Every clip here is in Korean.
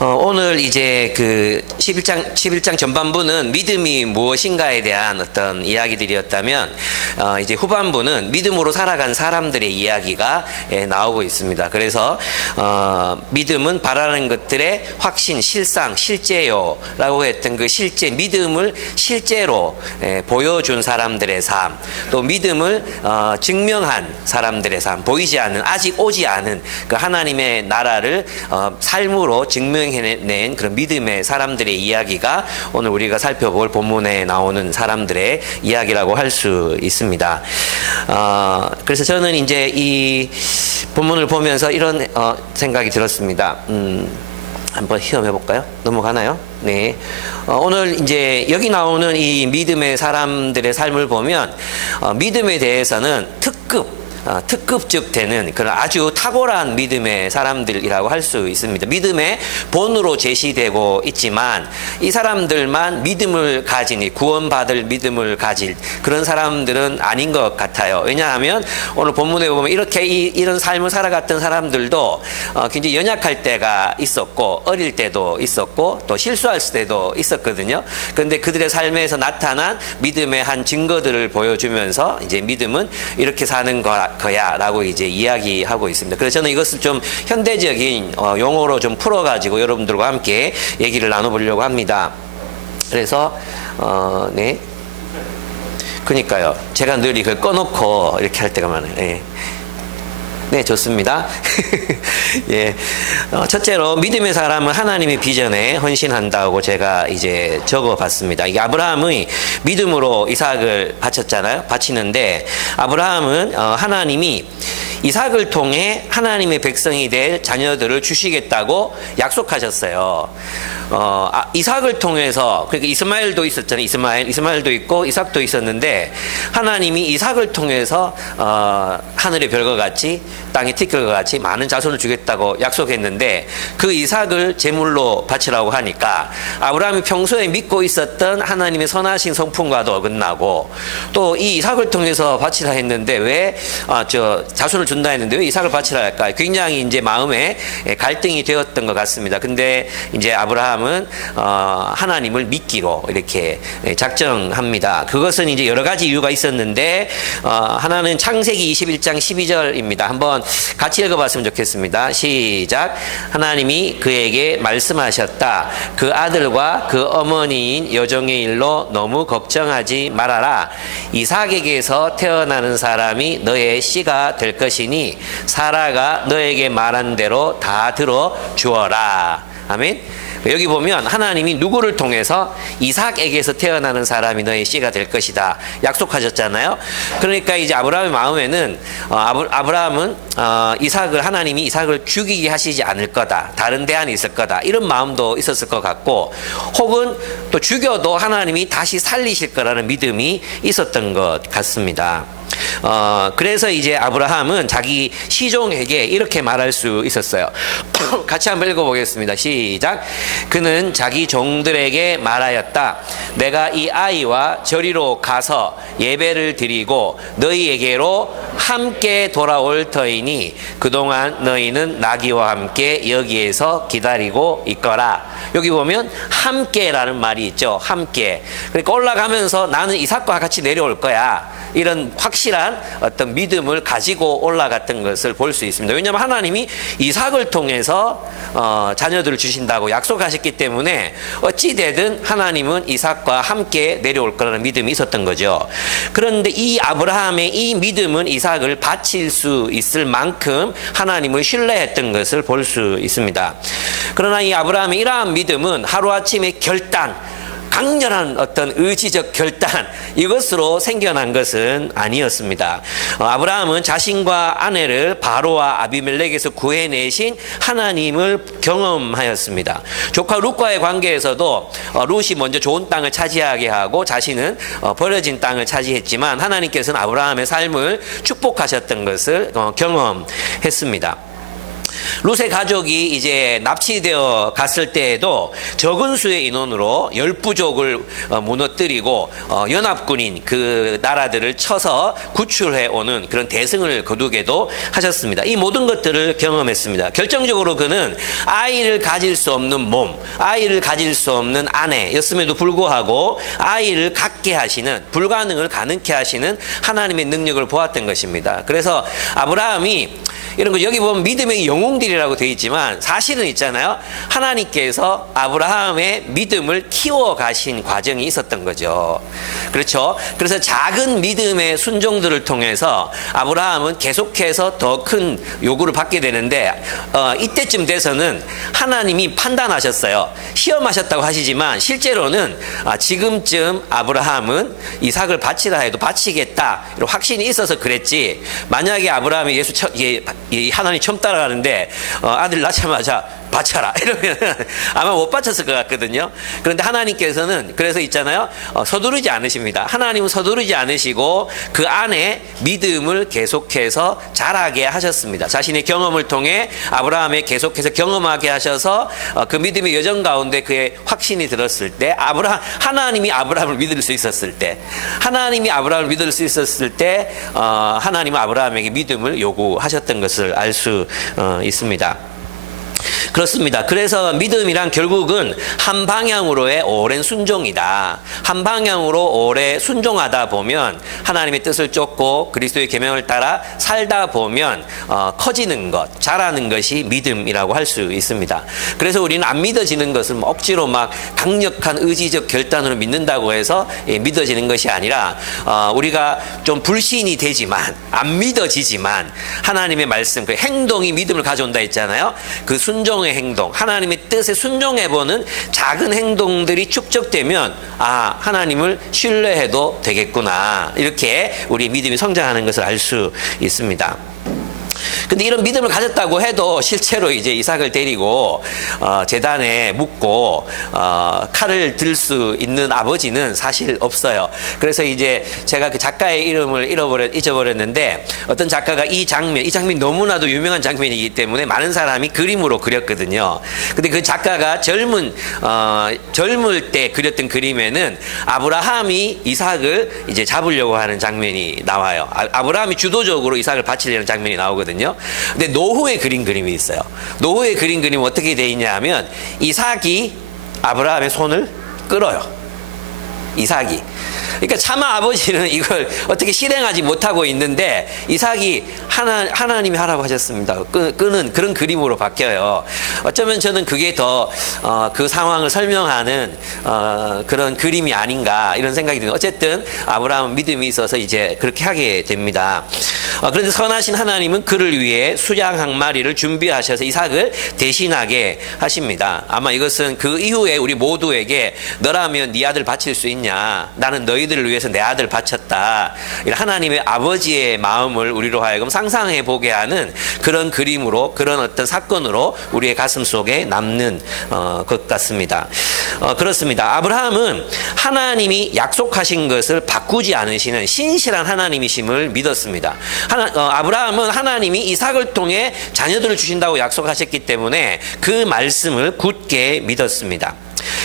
오늘 이제 그 11장 전반부는 믿음이 무엇인가에 대한 어떤 이야기들이었다면, 이제 후반부는 믿음으로 살아간 사람들의 이야기가 나오고 있습니다. 그래서, 믿음은 바라는 것들의 확신, 실상, 실제요. 라고 했던 그 실제, 믿음을 실제로 보여준 사람들의 삶, 또 믿음을 증명한 사람들의 삶, 보이지 않는, 아직 오지 않은 그 하나님의 나라를 삶으로 증명해낸 그런 믿음의 사람들의 이야기가 오늘 우리가 살펴볼 본문에 나오는 사람들의 이야기라고 할 수 있습니다. 그래서 저는 이제 이 본문을 보면서 이런 생각이 들었습니다. 한번 시험해 볼까요? 넘어가나요? 네. 오늘 이제 여기 나오는 이 믿음의 사람들의 삶을 보면 믿음에 대해서는 특급적 되는 그런 아주 탁월한 믿음의 사람들이라고 할 수 있습니다. 믿음의 본으로 제시되고 있지만 이 사람들만 믿음을 가지니 구원받을 믿음을 가질 그런 사람들은 아닌 것 같아요. 왜냐하면 오늘 본문에 보면 이렇게 이런 삶을 살아갔던 사람들도 굉장히 연약할 때가 있었고 어릴 때도 있었고 또 실수할 때도 있었거든요. 그런데 그들의 삶에서 나타난 믿음의 한 증거들을 보여주면서 이제 믿음은 이렇게 사는 거야 라고 이제 이야기하고 있습니다. 그래서 저는 이것을 좀 현대적인 용어로 좀 풀어가지고 여러분들과 함께 얘기를 나눠보려고 합니다. 그래서 네, 그러니까요. 제가 늘 이걸 꺼놓고 이렇게 할 때가 많아요. 네. 네, 좋습니다. 예. 첫째로, 믿음의 사람은 하나님의 비전에 헌신한다고 제가 이제 적어 봤습니다. 이게 아브라함의 믿음으로 이삭을 바쳤잖아요. 바치는데, 아브라함은 하나님이 이삭을 통해 하나님의 백성이 될 자녀들을 주시겠다고 약속하셨어요. 이삭을 통해서, 그러니까 이스마엘도 있었잖아요. 이스마엘도 있고 이삭도 있었는데 하나님이 이삭을 통해서 하늘의 별과 같이 땅의 티끌과 같이 많은 자손을 주겠다고 약속했는데 그 이삭을 제물로 바치라고 하니까 아브라함이 평소에 믿고 있었던 하나님의 선하신 성품과도 어긋나고 또 이 이삭을 통해서 바치라 했는데 왜 자손을 준다 했는데 왜 이삭을 바치라 할까? 굉장히 이제 마음에 갈등이 되었던 것 같습니다. 근데 이제 아브라함은 하나님을 믿기로 이렇게 작정합니다. 그것은 이제 여러 가지 이유가 있었는데 하나는 창세기 21장 12절입니다. 한번 같이 읽어봤으면 좋겠습니다. 시작. 하나님이 그에게 말씀하셨다. 그 아들과 그 어머니인 여종의 일로 너무 걱정하지 말아라. 이삭에게서 태어나는 사람이 너의 씨가 될 것이니 사라가 너에게 말한 대로 다 들어 주어라. 아멘. 여기 보면 하나님이 누구를 통해서 이삭에게서 태어나는 사람이 너의 씨가 될 것이다 약속하셨잖아요. 그러니까 이제 아브라함의 마음에는 아브라함은 하나님이 이삭을 죽이게 하시지 않을 거다, 다른 대안이 있을 거다, 이런 마음도 있었을 것 같고, 혹은 또 죽여도 하나님이 다시 살리실 거라는 믿음이 있었던 것 같습니다. 그래서 이제 아브라함은 자기 시종에게 이렇게 말할 수 있었어요. 같이 한번 읽어보겠습니다. 시작. 그는 자기 종들에게 말하였다. 내가 이 아이와 저리로 가서 예배를 드리고 너희에게로 함께 돌아올 터이니 그동안 너희는 나귀와 함께 여기에서 기다리고 있거라. 여기 보면 함께라는 말이 있죠. 함께. 그러니까 올라가면서 나는 이삭과 같이 내려올 거야, 이런 확실한 어떤 믿음을 가지고 올라갔던 것을 볼 수 있습니다. 왜냐하면 하나님이 이삭을 통해서 자녀들을 주신다고 약속하셨기 때문에 어찌되든 하나님은 이삭과 함께 내려올 거라는 믿음이 있었던 거죠. 그런데 이 아브라함의 이 믿음은 이삭을 바칠 수 있을 만큼 하나님을 신뢰했던 것을 볼 수 있습니다. 그러나 이 아브라함의 이러한 믿음은 하루아침에 강렬한 어떤 의지적 결단, 이것으로 생겨난 것은 아니었습니다. 아브라함은 자신과 아내를 바로와 아비멜렉에서 구해내신 하나님을 경험하였습니다. 조카 룻과의 관계에서도 룻이 먼저 좋은 땅을 차지하게 하고 자신은 버려진 땅을 차지했지만 하나님께서는 아브라함의 삶을 축복하셨던 것을 경험했습니다. 룻의 가족이 이제 납치되어 갔을 때에도 적은 수의 인원으로 10부족을 무너뜨리고 연합군인 그 나라들을 쳐서 구출해 오는 그런 대승을 거두게도 하셨습니다. 이 모든 것들을 경험했습니다. 결정적으로 그는 아이를 가질 수 없는 몸, 아이를 가질 수 없는 아내였음에도 불구하고 아이를 갖게 하시는, 불가능을 가능케 하시는 하나님의 능력을 보았던 것입니다. 그래서 아브라함이 이런 거 여기 보면 믿음의 영웅들이라고 되어 있지만 사실은 있잖아요. 하나님께서 아브라함의 믿음을 키워 가신 과정이 있었던 거죠. 그렇죠? 그래서 작은 믿음의 순종들을 통해서 아브라함은 계속해서 더 큰 요구를 받게 되는데 이때쯤 돼서는 하나님이 판단하셨어요. 시험하셨다고 하시지만 실제로는 지금쯤 아브라함은 이삭을 바치라 해도 바치겠다 이런 확신이 있어서 그랬지, 만약에 아브라함이 하나님 처음 따라가는데 아들 낳자마자 바쳐라 이러면 아마 못 바쳤을 것 같거든요. 그런데 하나님께서는 그래서 있잖아요, 서두르지 않으십니다. 하나님은 서두르지 않으시고 그 안에 믿음을 계속해서 자라게 하셨습니다. 자신의 경험을 통해 아브라함에 계속해서 경험하게 하셔서 그 믿음의 여정 가운데 그의 확신이 들었을 때, 하나님이 아브라함을 믿을 수 있었을 때, 하나님이 아브라함을 믿을 수 있었을 때 하나님은 아브라함에게 믿음을 요구하셨던 것을 알 수 있습니다. 그렇습니다. 그래서 믿음이란 결국은 한 방향으로의 오랜 순종이다. 한 방향으로 오래 순종하다 보면 하나님의 뜻을 쫓고 그리스도의 계명을 따라 살다 보면 커지는 것, 자라는 것이 믿음이라고 할 수 있습니다. 그래서 우리는 안 믿어지는 것을 억지로 막 강력한 의지적 결단으로 믿는다고 해서 믿어지는 것이 아니라 우리가 좀 불신이 되지만, 안 믿어지지만 하나님의 말씀, 그 행동이 믿음을 가져온다 했잖아요. 그 순종의 행동, 하나님의 뜻에 순종해보는 작은 행동들이 축적되면 하나님을 신뢰해도 되겠구나, 이렇게 우리 믿음이 성장하는 것을 알 수 있습니다. 근데 이런 믿음을 가졌다고 해도 실제로 이제 이삭을 데리고 제단에 묻고 칼을 들 수 있는 아버지는 사실 없어요. 그래서 이제 제가 그 작가의 이름을 잊어버렸는데 어떤 작가가 이 장면이 너무나도 유명한 장면이기 때문에 많은 사람이 그림으로 그렸거든요. 근데 그 작가가 젊을 때 그렸던 그림에는 아브라함이 이삭을 이제 잡으려고 하는 장면이 나와요. 아브라함이 주도적으로 이삭을 바치려는 장면이 나오거든요. 근데 노후에 그린 그림이 있어요. 노후에 그린 그림은 어떻게 되어 있냐 하면 이삭이 아브라함의 손을 끌어요. 이삭이. 그러니까 차마 아버지는 이걸 어떻게 실행하지 못하고 있는데 이삭이 하나님이 하라고 하셨습니다. 끄는 그런 그림으로 바뀌어요. 어쩌면 저는 그게 더 그 상황을 설명하는 그런 그림이 아닌가 이런 생각이 드는. 어쨌든 아브라함은 믿음이 있어서 이제 그렇게 하게 됩니다. 그런데 선하신 하나님은 그를 위해 수양 한 마리를 준비하셔서 이삭을 대신하게 하십니다. 아마 이것은 그 이후에 우리 모두에게 너라면 네 아들 바칠 수 있냐, 나는 너희들을 위해서 내 아들 바쳤다, 하나님의 아버지의 마음을 우리로 하여금 상상해 보게 하는 그런 그림으로, 그런 어떤 사건으로 우리의 가슴 속에 남는 것 같습니다. 그렇습니다. 아브라함은 하나님이 약속하신 것을 바꾸지 않으시는 신실한 하나님이심을 믿었습니다. 아브라함은 하나님이 이삭을 통해 자녀들을 주신다고 약속하셨기 때문에 그 말씀을 굳게 믿었습니다.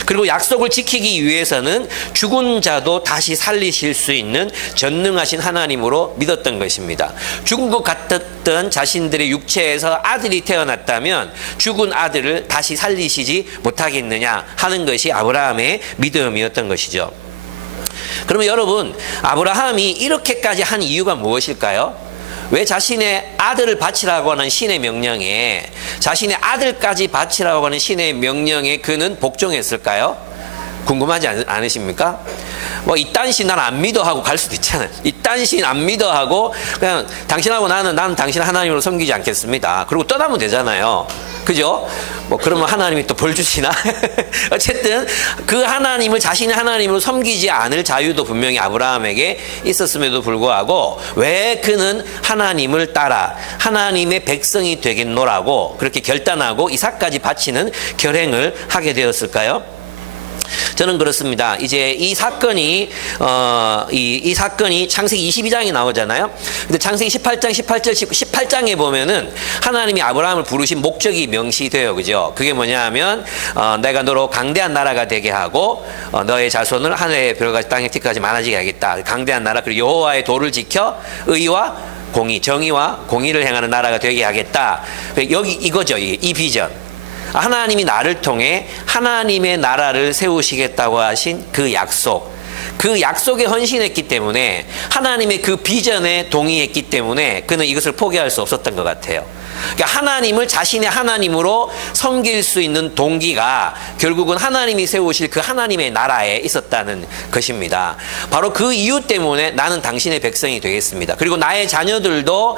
그리고 약속을 지키기 위해서는 죽은 자도 다시 살리실 수 있는 전능하신 하나님으로 믿었던 것입니다. 죽은 것 같았던 자신들의 육체에서 아들이 태어났다면 죽은 아들을 다시 살리시지 못하겠느냐 하는 것이 아브라함의 믿음이었던 것이죠. 그러면 여러분, 아브라함이 이렇게까지 한 이유가 무엇일까요? 왜 자신의 아들을 바치라고 하는 신의 명령에, 자신의 아들까지 바치라고 하는 신의 명령에 그는 복종했을까요? 궁금하지 않으십니까? 뭐 이딴 신 난 안 믿어 하고 갈 수도 있잖아요. 이딴 신 안 믿어 하고 그냥 당신하고 나는 당신 하나님으로 섬기지 않겠습니다. 그리고 떠나면 되잖아요. 그죠? 뭐 그러면 하나님이 또 벌 주시나? 어쨌든 그 하나님을, 자신의 하나님으로 섬기지 않을 자유도 분명히 아브라함에게 있었음에도 불구하고 왜 그는 하나님을 따라 하나님의 백성이 되겠노라고 그렇게 결단하고 이삭까지 바치는 결행을 하게 되었을까요? 저는 그렇습니다. 이제 이 사건이 이 사건이 창세기 22장에 나오잖아요. 근데 창세기 18장 18절 18장에 보면은 하나님이 아브라함을 부르신 목적이 명시돼요. 그죠? 그게 뭐냐면 내가 너로 강대한 나라가 되게 하고 너의 자손을 하늘의 별같이 땅의 티까지 많아지게 하겠다. 강대한 나라, 그리고 여호와의 도를 지켜 의와 공의, 정의와 공의를 행하는 나라가 되게 하겠다. 여기 이거죠. 이 비전. 하나님이 나를 통해 하나님의 나라를 세우시겠다고 하신 그 약속. 그 약속에 헌신했기 때문에, 하나님의 그 비전에 동의했기 때문에 그는 이것을 포기할 수 없었던 것 같아요. 그러니까 하나님을 자신의 하나님으로 섬길 수 있는 동기가 결국은 하나님이 세우실 그 하나님의 나라에 있었다는 것입니다. 바로 그 이유 때문에 나는 당신의 백성이 되겠습니다. 그리고 나의 자녀들도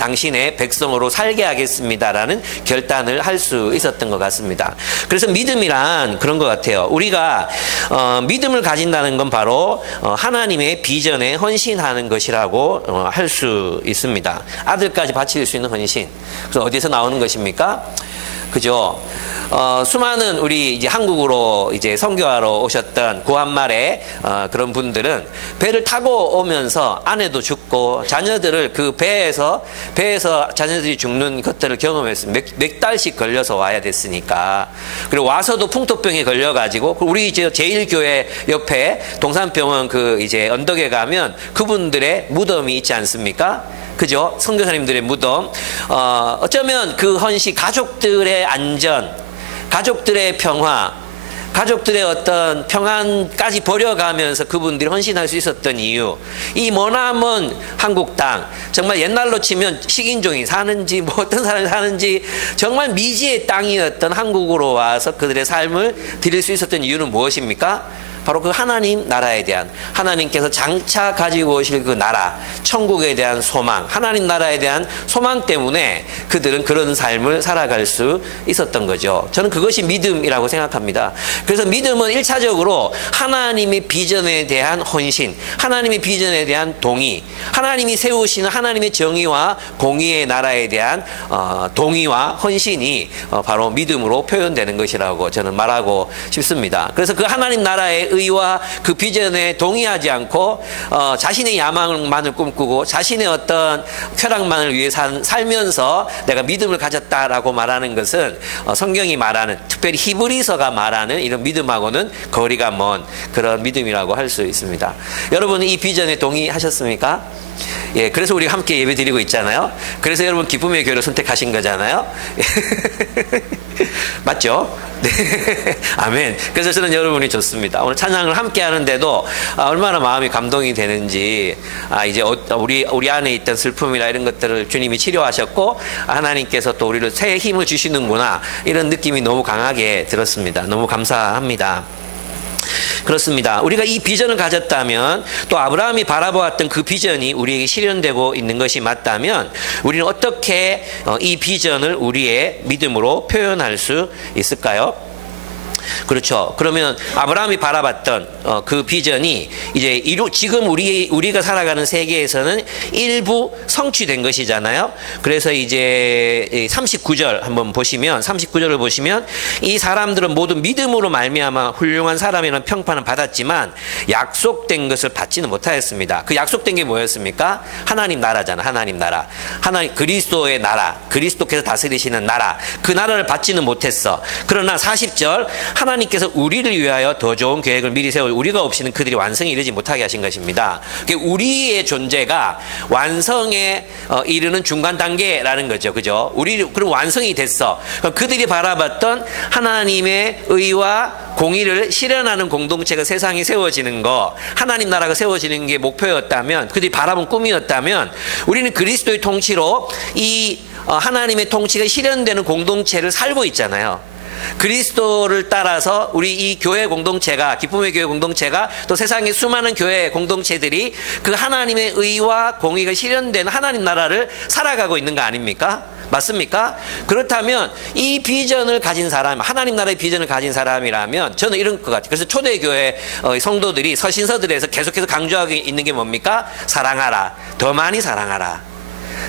당신의 백성으로 살게 하겠습니다라는 결단을 할 수 있었던 것 같습니다. 그래서 믿음이란 그런 것 같아요. 우리가 믿음을 가진다는 건 바로 하나님의 비전에 헌신하는 것이라고 할 수 있습니다. 아들까지 바칠 수 있는 헌신. 그래서 어디서 나오는 것입니까? 그죠? 수많은 우리 이제 한국으로 이제 선교하러 오셨던 구한말의 그런 분들은 배를 타고 오면서 아내도 죽고 자녀들을 그 배에서 자녀들이 죽는 것들을 경험했습니다. 몇 달씩 걸려서 와야 됐으니까. 그리고 와서도 풍토병에 걸려가지고, 우리 이제 제일교회 옆에 동산병원 그 이제 언덕에 가면 그분들의 무덤이 있지 않습니까? 그죠? 선교사님들의 무덤. 어쩌면 그 헌신, 가족들의 안전, 가족들의 평화, 가족들의 어떤 평안까지 버려가면서 그분들이 헌신할 수 있었던 이유, 이 머나먼 한국 땅, 정말 옛날로 치면 식인종이 사는지 뭐 어떤 사람이 사는지 정말 미지의 땅이었던 한국으로 와서 그들의 삶을 드릴 수 있었던 이유는 무엇입니까? 바로 그 하나님 나라에 대한, 하나님께서 장차 가지고 오실 그 나라, 천국에 대한 소망, 하나님 나라에 대한 소망 때문에 그들은 그런 삶을 살아갈 수 있었던 거죠. 저는 그것이 믿음이라고 생각합니다. 그래서 믿음은 1차적으로 하나님의 비전에 대한 헌신, 하나님의 비전에 대한 동의, 하나님이 세우시는 하나님의 정의와 공의의 나라에 대한 동의와 헌신이 바로 믿음으로 표현되는 것이라고 저는 말하고 싶습니다. 그래서 그 하나님 나라의 의와 그 비전에 동의하지 않고 자신의 야망만을 꿈꾸고 자신의 어떤 쾌락만을 위해 살면서 내가 믿음을 가졌다라고 말하는 것은 성경이 말하는, 특별히 히브리서가 말하는 이런 믿음하고는 거리가 먼 그런 믿음이라고 할 수 있습니다. 여러분은 이 비전에 동의하셨습니까? 예, 그래서 우리가 함께 예배 드리고 있잖아요. 그래서 여러분 기쁨의 교회를 선택하신 거잖아요. 맞죠? 네. 아멘. 그래서 저는 여러분이 좋습니다. 오늘 찬양을 함께 하는데도 얼마나 마음이 감동이 되는지, 이제 우리 안에 있던 슬픔이나 이런 것들을 주님이 치료하셨고 하나님께서 또 우리를 새 힘을 주시는구나, 이런 느낌이 너무 강하게 들었습니다. 너무 감사합니다. 그렇습니다. 우리가 이 비전을 가졌다면, 또 아브라함이 바라보았던 그 비전이 우리에게 실현되고 있는 것이 맞다면, 우리는 어떻게 이 비전을 우리의 믿음으로 표현할 수 있을까요? 그렇죠. 그러면 아브라함이 바라봤던 그 비전이 이제 지금 우리가 살아가는 세계에서는 일부 성취된 것이잖아요. 그래서 이제 39절 한번 보시면, 39절을 보시면, 이 사람들은 모두 믿음으로 말미암아 훌륭한 사람이라는 평판을 받았지만 약속된 것을 받지는 못하였습니다. 그 약속된 게 뭐였습니까? 하나님 나라잖아. 하나님 나라, 하나님 그리스도의 나라, 그리스도께서 다스리시는 나라, 그 나라를 받지는 못했어. 그러나 40절, 하나님께서 우리를 위하여 더 좋은 계획을 미리 세워 우리가 없이는 그들이 완성에 이르지 못하게 하신 것입니다. 우리의 존재가 완성에 이르는 중간 단계라는 거죠. 그죠? 그럼 완성이 됐어. 그럼 그들이 바라봤던 하나님의 의와 공의를 실현하는 공동체가 세상에 세워지는 거, 하나님 나라가 세워지는 게 목표였다면, 그들이 바라본 꿈이었다면, 우리는 그리스도의 통치로 이 하나님의 통치가 실현되는 공동체를 살고 있잖아요. 그리스도를 따라서 우리 이 교회 공동체가, 기쁨의 교회 공동체가, 또 세상의 수많은 교회 공동체들이 그 하나님의 의와 공의가 실현되는 하나님 나라를 살아가고 있는 거 아닙니까? 맞습니까? 그렇다면 이 비전을 가진 사람, 하나님 나라의 비전을 가진 사람이라면 저는 이런 것 같아요. 그래서 초대교회 성도들이 서신서들에서 계속해서 강조하고 있는 게 뭡니까? 사랑하라. 더 많이 사랑하라.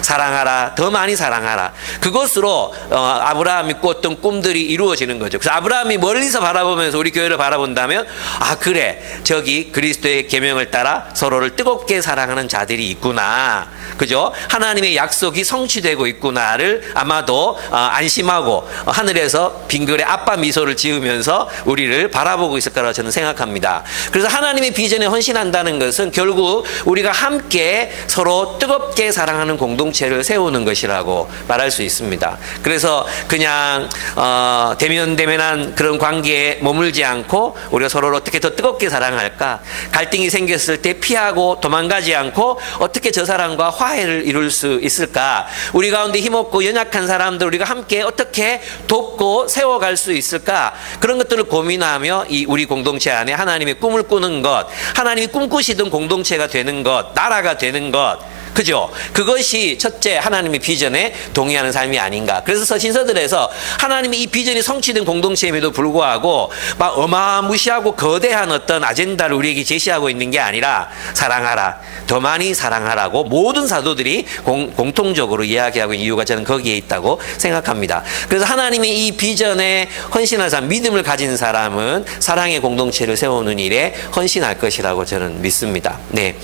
사랑하라. 더 많이 사랑하라. 그것으로 아브라함이 꿨던 꿈들이 이루어지는 거죠. 그래서 아브라함이 멀리서 바라보면서 우리 교회를 바라본다면 아 그래 저기 그리스도의 계명을 따라 서로를 뜨겁게 사랑하는 자들이 있구나. 그죠? 하나님의 약속이 성취되고 있구나를 아마도 안심하고 하늘에서 빙글에 아빠 미소를 지으면서 우리를 바라보고 있을 거라고 저는 생각합니다. 그래서 하나님의 비전에 헌신한다는 것은 결국 우리가 함께 서로 뜨겁게 사랑하는 공동체를 세우는 것이라고 말할 수 있습니다. 그래서 그냥 대면대면한 그런 관계에 머물지 않고 우리가 서로를 어떻게 더 뜨겁게 사랑할까? 갈등이 생겼을 때 피하고 도망가지 않고 어떻게 저 사람과 화해를 이룰 수 있을까? 우리 가운데 힘없고 연약한 사람들 우리가 함께 어떻게 돕고 세워갈 수 있을까? 그런 것들을 고민하며 이 우리 공동체 안에 하나님의 꿈을 꾸는 것, 하나님이 꿈꾸시던 공동체가 되는 것, 나라가 되는 것, 그죠? 그것이 첫째 하나님의 비전에 동의하는 삶이 아닌가. 그래서 서신서들에서 하나님의 이 비전이 성취된 공동체임에도 불구하고 막 어마무시하고 거대한 어떤 아젠다를 우리에게 제시하고 있는 게 아니라 사랑하라, 더 많이 사랑하라고 모든 사도들이 공통적으로 이야기하고 있는 이유가 저는 거기에 있다고 생각합니다. 그래서 하나님의 이 비전에 헌신한 사람, 믿음을 가진 사람은 사랑의 공동체를 세우는 일에 헌신할 것이라고 저는 믿습니다. 네.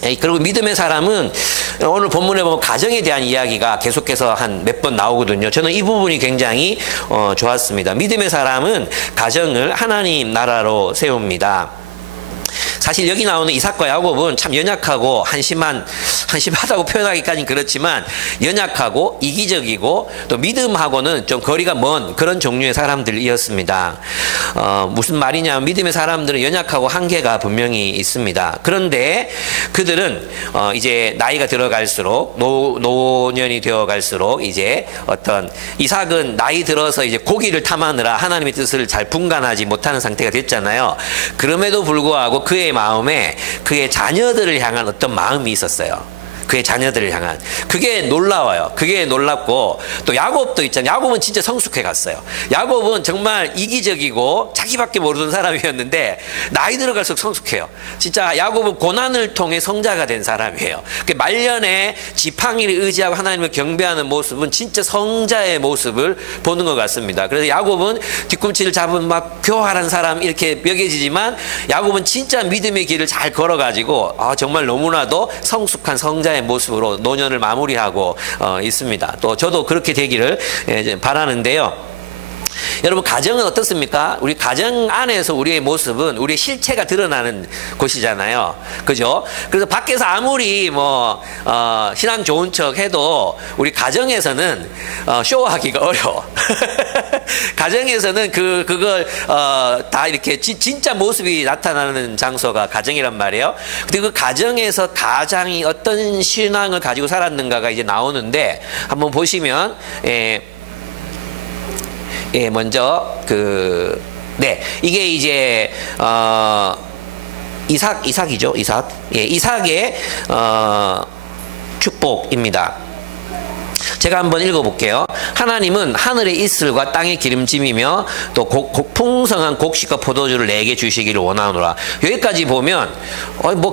그리고 믿음의 사람은 오늘 본문에 보면 가정에 대한 이야기가 계속해서 한 몇 번 나오거든요. 저는 이 부분이 굉장히 좋았습니다. 믿음의 사람은 가정을 하나님 나라로 세웁니다. 사실 여기 나오는 이삭과 야곱은 참 연약하고 한심하다고 표현하기까지는 그렇지만 연약하고 이기적이고 또 믿음하고는 좀 거리가 먼 그런 종류의 사람들이었습니다. 무슨 말이냐면 믿음의 사람들은 연약하고 한계가 분명히 있습니다. 그런데 그들은 이제 나이가 들어갈수록 노년이 되어갈수록 이제 어떤 이삭은 나이 들어서 이제 고기를 탐하느라 하나님의 뜻을 잘 분간하지 못하는 상태가 됐잖아요. 그럼에도 불구하고 그의 마음에 그의 자녀들을 향한 어떤 마음이 있었어요. 그의 자녀들을 향한. 그게 놀라워요. 그게 놀랍고 또 야곱도 있잖아요. 야곱은 진짜 성숙해 갔어요. 야곱은 정말 이기적이고 자기밖에 모르는 사람이었는데 나이 들어갈수록 성숙해요. 진짜 야곱은 고난을 통해 성자가 된 사람이에요. 말년에 지팡이를 의지하고 하나님을 경배하는 모습은 진짜 성자의 모습을 보는 것 같습니다. 그래서 야곱은 뒤꿈치를 잡은 막 교활한 사람 이렇게 여겨지지만 야곱은 진짜 믿음의 길을 잘 걸어가지고 정말 너무나도 성숙한 성자의 모습으로 노년을 마무리하고 있습니다. 또 저도 그렇게 되기를 바라는데요. 여러분 가정은 어떻습니까? 우리 가정 안에서 우리의 모습은 우리의 실체가 드러나는 곳이잖아요. 그죠? 그래서 밖에서 아무리 신앙 좋은 척 해도 우리 가정에서는 쇼하기가 어려워. 가정에서는 그걸 다 이렇게 진짜 모습이 나타나는 장소가 가정이란 말이에요. 근데 그 가정에서 가장이 어떤 신앙을 가지고 살았는가가 이제 나오는데 한번 보시면 먼저 이게 이제 이삭이죠. 이삭의 축복입니다. 제가 한번 읽어볼게요. 하나님은 하늘의 이슬과 땅의 기름짐이며 또 풍성한 곡식과 포도주를 내게 주시기를 원하노라. 여기까지 보면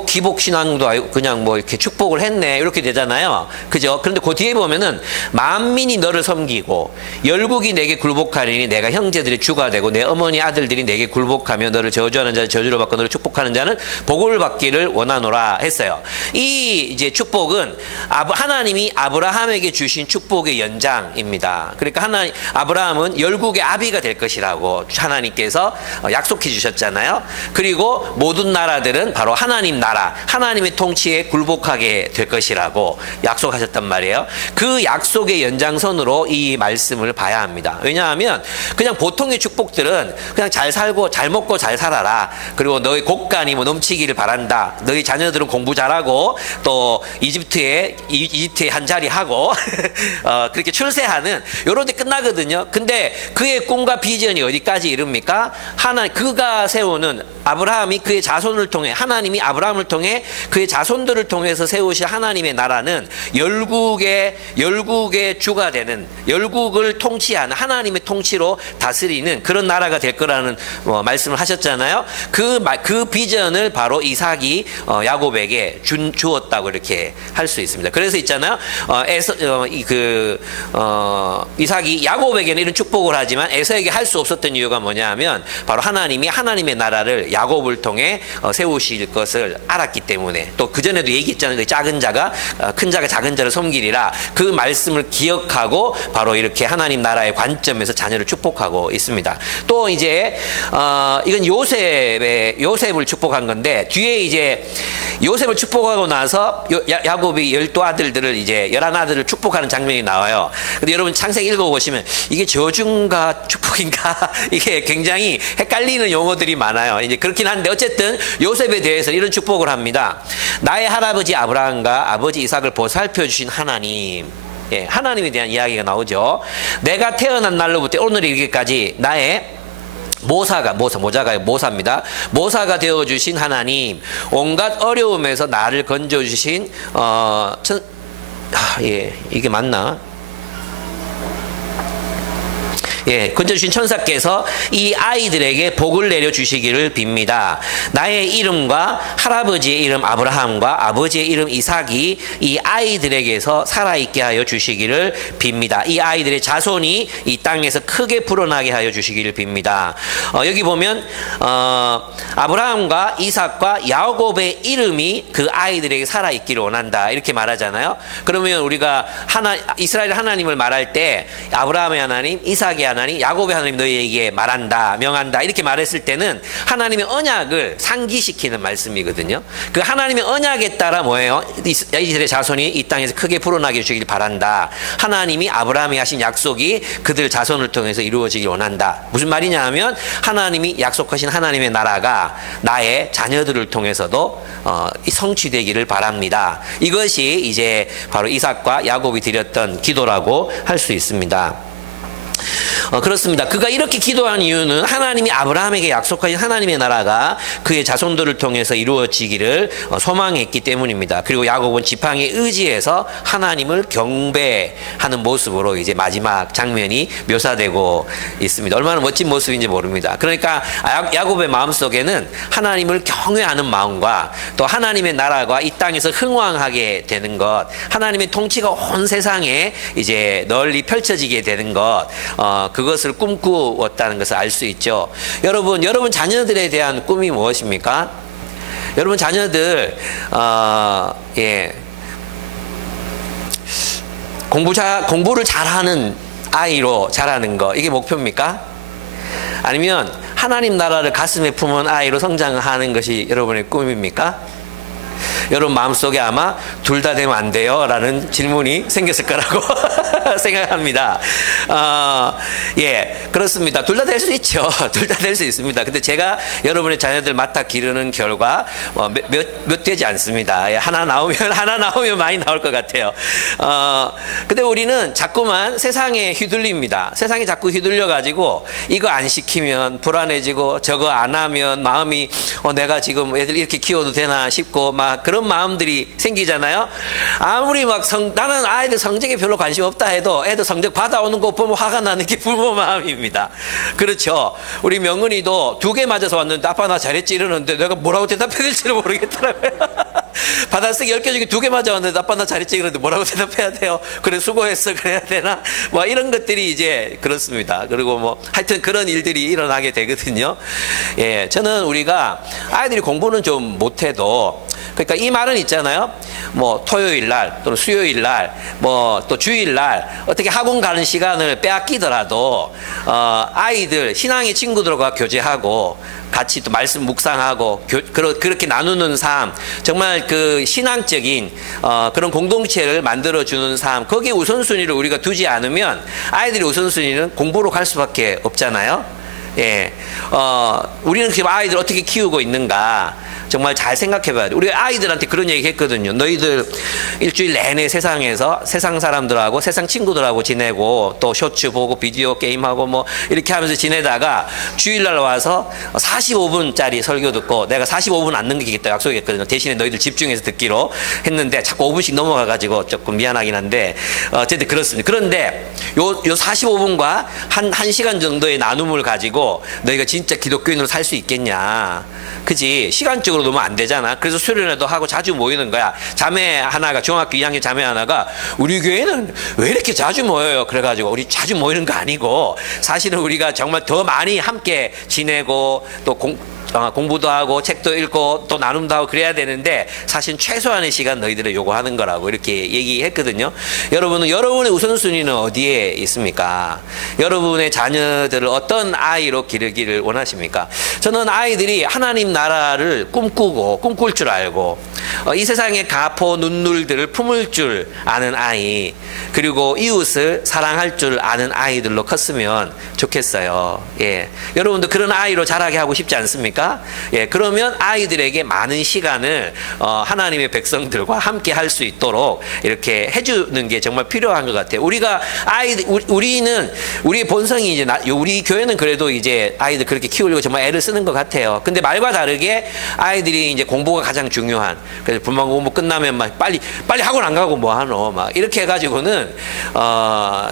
기복신앙도 아니고 그냥 이렇게 축복을 했네 이렇게 되잖아요. 그죠? 그런데 그 뒤에 보면은 만민이 너를 섬기고 열국이 내게 굴복하리니 내가 형제들의 주가 되고 내 어머니 아들들이 내게 굴복하며 너를 저주하는 자는 저주를 받고 너를 축복하는 자는 복을 받기를 원하노라 했어요. 이 이제 축복은 하나님이 아브라함에게 주신 축복의 연장입니다. 그러니까 아브라함은 열국의 아비가 될 것이라고 하나님께서 약속해 주셨잖아요. 그리고 모든 나라들은 바로 하나님 나라, 하나님의 통치에 굴복하게 될 것이라고 약속하셨단 말이에요. 그 약속의 연장선으로 이 말씀을 봐야 합니다. 왜냐하면 그냥 보통의 축복들은 그냥 잘 살고 잘 먹고 잘 살아라. 그리고 너의 곡간이 넘치기를 바란다. 너희 자녀들은 공부 잘하고 또 이집트에 한 자리 하고 그렇게 출세하는 요런 데 끝나거든요. 근데 그의 꿈과 비전이 어디까지 이릅니까? 그가 세우는 아브라함이 그의 자손을 통해 하나님이 아브라함을 통해 그의 자손들을 통해서 세우신 하나님의 나라는 열국의 주가 되는 열국을 통치하는 하나님의 통치로 다스리는 그런 나라가 될 거라는 말씀을 하셨잖아요. 그 비전을 바로 이삭이 야곱에게 주었다고 이렇게 할 수 있습니다. 그래서 있잖아요. 이삭이 야곱에게는 이런 축복을 하지만 에서에게 할 수 없었던 이유가 뭐냐하면 바로 하나님이 하나님의 나라를 야곱을 통해 세우실 것을 알았기 때문에 또 그전에도 얘기했잖아요. 그 작은 자가 큰 자가 작은 자를 섬기리라 그 말씀을 기억하고 바로 이렇게 하나님 나라의 관점에서 자녀를 축복하고 있습니다. 또 이제 이건 요셉을 축복한 건데 뒤에 이제 요셉을 축복하고 나서 야곱이 12아들들을 이제 11아들을 축복하는 장면이 나와요. 근데 여러분 창세기 읽어보시면 이게 저주인가 축복인가 이게 굉장히 헷갈리는 용어들이 많아요. 이제 그렇긴 한데 어쨌든 요셉에 대해서 이런 축복을 합니다. 나의 할아버지 아브라함과 아버지 이삭을 보살펴 주신 하나님. 예, 하나님에 대한 이야기가 나오죠. 내가 태어난 날로부터 오늘 이르기까지 나의 모사입니다. 모사가 되어주신 하나님, 온갖 어려움에서 나를 건져주신 이게 맞나? 건져주신 천사께서 이 아이들에게 복을 내려주시기를 빕니다. 나의 이름과 할아버지의 이름 아브라함과 아버지의 이름 이삭이 이 아이들에게서 살아있게 하여 주시기를 빕니다. 이 아이들의 자손이 이 땅에서 크게 불어나게 하여 주시기를 빕니다. 여기 보면 아브라함과 이삭과 야곱의 이름이 그 아이들에게 살아있기를 원한다 이렇게 말하잖아요. 그러면 우리가 이스라엘 하나님을 말할 때 아브라함의 하나님, 이삭의 하나님, 야곱의 하나님 너희에게 말한다, 명한다 이렇게 말했을 때는 하나님의 언약을 상기시키는 말씀이거든요. 그 하나님의 언약에 따라 뭐예요? 이스라엘의 자손이 이 땅에서 크게 불어나게 해주시길 바란다. 하나님이 아브라함이 하신 약속이 그들 자손을 통해서 이루어지길 원한다. 무슨 말이냐 하면 하나님이 약속하신 하나님의 나라가 나의 자녀들을 통해서도 성취되기를 바랍니다. 이것이 이제 바로 이삭과 야곱이 드렸던 기도라고 할 수 있습니다. 그렇습니다. 그가 이렇게 기도한 이유는 하나님이 아브라함에게 약속하신 하나님의 나라가 그의 자손들을 통해서 이루어지기를 소망했기 때문입니다. 그리고 야곱은 지팡이에 의지해서 하나님을 경배하는 모습으로 이제 마지막 장면이 묘사되고 있습니다. 얼마나 멋진 모습인지 모릅니다. 그러니까 야곱의 마음속에는 하나님을 경외하는 마음과 또 하나님의 나라가 이 땅에서 흥왕하게 되는 것, 하나님의 통치가 온 세상에 이제 널리 펼쳐지게 되는 것, 그것을 꿈꾸었다는 것을 알 수 있죠. 여러분 자녀들에 대한 꿈이 무엇입니까? 여러분 자녀들 공부를 잘하는 아이로 자라는 거 이게 목표입니까? 아니면 하나님 나라를 가슴에 품은 아이로 성장하는 것이 여러분의 꿈입니까? 여러분 마음속에 아마 둘 다 되면 안 돼요 라는 질문이 생겼을 거라고 생각합니다. 그렇습니다. 둘 다 될 수 있죠. 둘 다 될 수 있습니다. 근데 제가 여러분의 자녀들 맡아 기르는 결과 몇 되지 않습니다. 하나 나오면 많이 나올 것 같아요. 근데 우리는 자꾸만 세상에 휘둘립니다. 세상에 자꾸 휘둘려가지고 이거 안 시키면 불안해지고 저거 안 하면 마음이 내가 지금 애들 이렇게 키워도 되나 싶고 막 그런 마음들이 생기잖아요. 아무리 나는 아이들 성적에 별로 관심 없다 해도 애들 성적 받아오는 거 보면 화가 나는 게 부모 마음입니다. 그렇죠. 우리 명은이도 2개 맞아서 왔는데 아빠 나 잘했지 이러는데 내가 뭐라고 대답해야 될지를 모르겠더라고요. 받아쓰기 10개 중에 2개 맞아왔는데 아빠 나 잘했지 그러는데 뭐라고 대답해야 돼요? 그래 수고했어 그래야 되나? 이런 것들이 이제 그렇습니다. 그리고 하여튼 그런 일들이 일어나게 되거든요. 저는 우리가 아이들이 공부는 좀 못해도 그러니까 이 말은 있잖아요. 토요일 날 또는 수요일 날 또 주일 날 어떻게 학원 가는 시간을 빼앗기더라도 아이들 신앙의 친구들과 교제하고 같이 또 말씀 묵상하고 그렇게 나누는 삶, 정말 그 신앙적인 그런 공동체를 만들어주는 삶, 거기에 우선순위를 우리가 두지 않으면 아이들이 우선순위는 공부로 갈 수밖에 없잖아요. 우리는 지금 아이들 어떻게 키우고 있는가? 정말 잘 생각해 봐야 돼. 우리 아이들한테 그런 얘기 했거든요. 너희들 일주일 내내 세상에서 세상 사람들하고 세상 친구들하고 지내고 또 쇼츠 보고 비디오 게임하고 뭐 이렇게 하면서 지내다가 주일날 와서 45분짜리 설교 듣고 내가 45분 안 넘기겠다 약속했거든요. 대신에 너희들 집중해서 듣기로 했는데 자꾸 5분씩 넘어가가지고 조금 미안하긴 한데 어쨌든 그렇습니다. 그런데 요 45분과 한 1시간 정도의 나눔을 가지고 너희가 진짜 기독교인으로 살 수 있겠냐. 그지? 시간적으로 너무 안 되잖아. 그래서 수련회도 하고 자주 모이는 거야. 자매 하나가, 중학교 2학년 자매 하나가 우리 교회는 왜 이렇게 자주 모여요? 그래가지고 우리 자주 모이는 거 아니고 사실은 우리가 정말 더 많이 함께 지내고 또 공부도 하고 책도 읽고 또 나눔도 하고 그래야 되는데 사실 최소한의 시간 너희들을 요구하는 거라고 이렇게 얘기했거든요. 여러분은 여러분의 우선순위는 어디에 있습니까? 여러분의 자녀들을 어떤 아이로 기르기를 원하십니까? 저는 아이들이 하나님 나라를 꿈꿀 줄 알고 이 세상의 가포 눈물들을 품을 줄 아는 아이, 그리고 이웃을 사랑할 줄 아는 아이들로 컸으면 좋겠어요. 예, 여러분도 그런 아이로 자라게 하고 싶지 않습니까? 예, 그러면 아이들에게 많은 시간을 하나님의 백성들과 함께 할 수 있도록 이렇게 해주는 게 정말 필요한 것 같아요. 우리가 우리는 우리의 본성이 이제 우리 교회는 그래도 이제 아이들 그렇게 키우려고 정말 애를 쓰는 것 같아요. 근데 말과 다르게 아이들이 이제 공부가 가장 중요한, 그래서 분만 공부 끝나면 막 빨리 학원 안 가고 뭐 하노 막 이렇게 해가지고는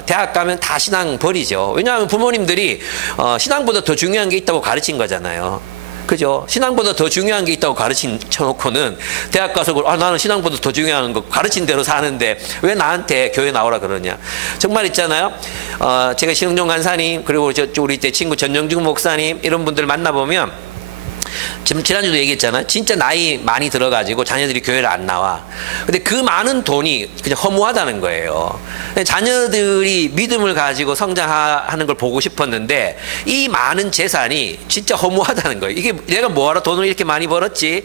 대학 가면 다 신앙 버리죠. 왜냐하면 부모님들이 신앙보다 더 중요한 게 있다고 가르친 거잖아요. 그죠? 신앙보다 더 중요한 게 있다고 가르쳐놓고는 대학 가서 나는 신앙보다 더 중요한 거 가르친 대로 사는데 왜 나한테 교회 나오라 그러냐. 정말 있잖아요. 제가 신흥종 간사님 그리고 우리 때 친구 전영중 목사님 이런 분들 만나보면 지난주도 얘기했잖아요. 진짜 나이 많이 들어가지고 자녀들이 교회를 안 나와. 근데 그 많은 돈이 그냥 허무하다는 거예요. 자녀들이 믿음을 가지고 성장하는 걸 보고 싶었는데 이 많은 재산이 진짜 허무하다는 거예요. 이게 내가 뭐하러 돈을 이렇게 많이 벌었지?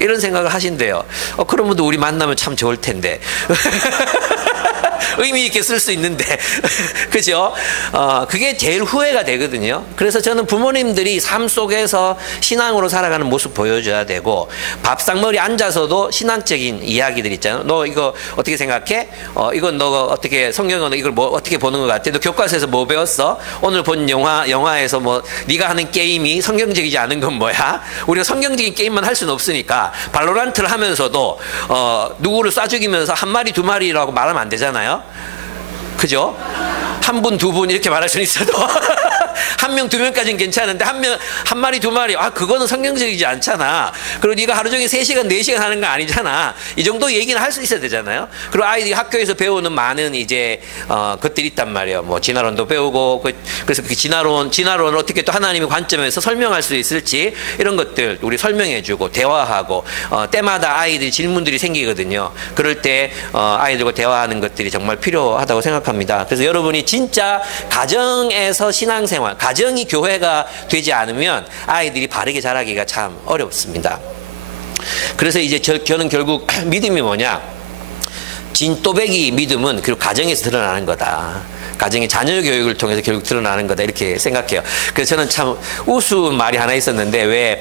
이런 생각을 하신대요. 그런 분도 우리 만나면 참 좋을 텐데. 의미 있게 쓸 수 있는데 그죠? 그게 제일 후회가 되거든요. 그래서 저는 부모님들이 삶 속에서 신앙으로 살아가는 모습 보여줘야 되고, 밥상머리 앉아서도 신앙적인 이야기들 있잖아요. 너 이거 어떻게 생각해? 이건 너 어떻게 성경은 이걸 뭐 어떻게 보는 것 같아? 너 교과서에서 뭐 배웠어? 오늘 본 영화에서 뭐 네가 하는 게임이 성경적이지 않은 건 뭐야? 우리가 성경적인 게임만 할 수는 없으니까 발로란트를 하면서도 누구를 쏴 죽이면서 한 마리 두 마리라고 말하면 안 되잖아요. 그죠? 한 분, 두 분 이렇게 말할 수는 있어도 한 명, 두 명까지는 괜찮은데 한 마리, 두 마리 그거는 성경적이지 않잖아. 그리고 네가 하루 종일 3시간, 4시간 하는 거 아니잖아. 이 정도 얘기는 할 수 있어야 되잖아요. 그리고 아이들이 학교에서 배우는 많은 이제 것들이 있단 말이에요. 뭐 진화론도 배우고 그래서 그 진화론을 어떻게 또 하나님의 관점에서 설명할 수 있을지 이런 것들 우리 설명해주고 대화하고 때마다 아이들이 질문들이 생기거든요. 그럴 때 아이들과 대화하는 것들이 정말 필요하다고 생각합니다. 그래서 여러분이 진짜 가정에서 신앙생활, 가정이 교회가 되지 않으면 아이들이 바르게 자라기가 참 어렵습니다. 그래서 이제 저는 결국 믿음이 뭐냐? 진또배기 믿음은 그 가정에서 드러나는 거다. 가정의 자녀 교육을 통해서 결국 드러나는 거다 이렇게 생각해요. 그래서 저는 참 우스운 말이 하나 있었는데 왜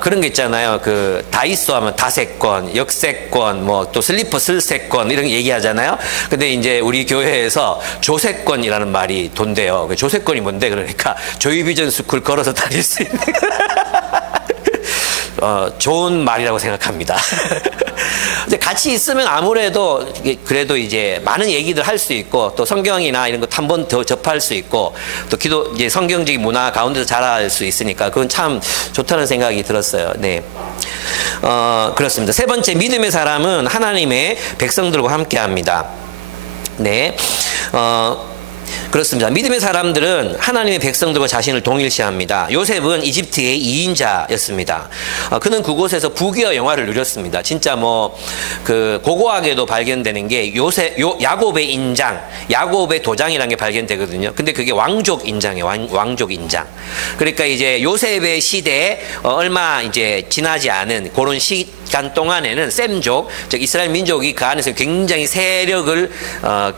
그런 게 있잖아요. 그 다이소 하면 다세권, 역세권, 뭐 또 슬리퍼 슬세권 이런 거 얘기하잖아요. 근데 이제 우리 교회에서 조세권이라는 말이 돈대요. 조세권이 뭔데? 그러니까 조이비전 스쿨 걸어서 다닐 수 있는 좋은 말이라고 생각합니다. 근데 같이 있으면 아무래도 그래도 이제 많은 얘기들 할 수 있고 또 성경이나 이런 거 한 번 더 접할 수 있고 또 이제 성경적인 문화 가운데서 자랄 수 있으니까 그건 참 좋다는 생각이 들었어요. 네. 그렇습니다. 세 번째, 믿음의 사람은 하나님의 백성들과 함께 합니다. 네. 그렇습니다. 믿음의 사람들은 하나님의 백성들과 자신을 동일시합니다. 요셉은 이집트의 2인자였습니다. 그는 그곳에서 부귀와 영화를 누렸습니다. 진짜 고고하게도 발견되는 게 야곱의 인장, 야곱의 도장이라는 게 발견되거든요. 근데 그게 왕족 인장이에요. 왕족 인장. 그러니까 이제 요셉의 시대에 얼마 이제 지나지 않은 그런 시간 동안에는 셈족, 즉 이스라엘 민족이 그 안에서 굉장히 세력을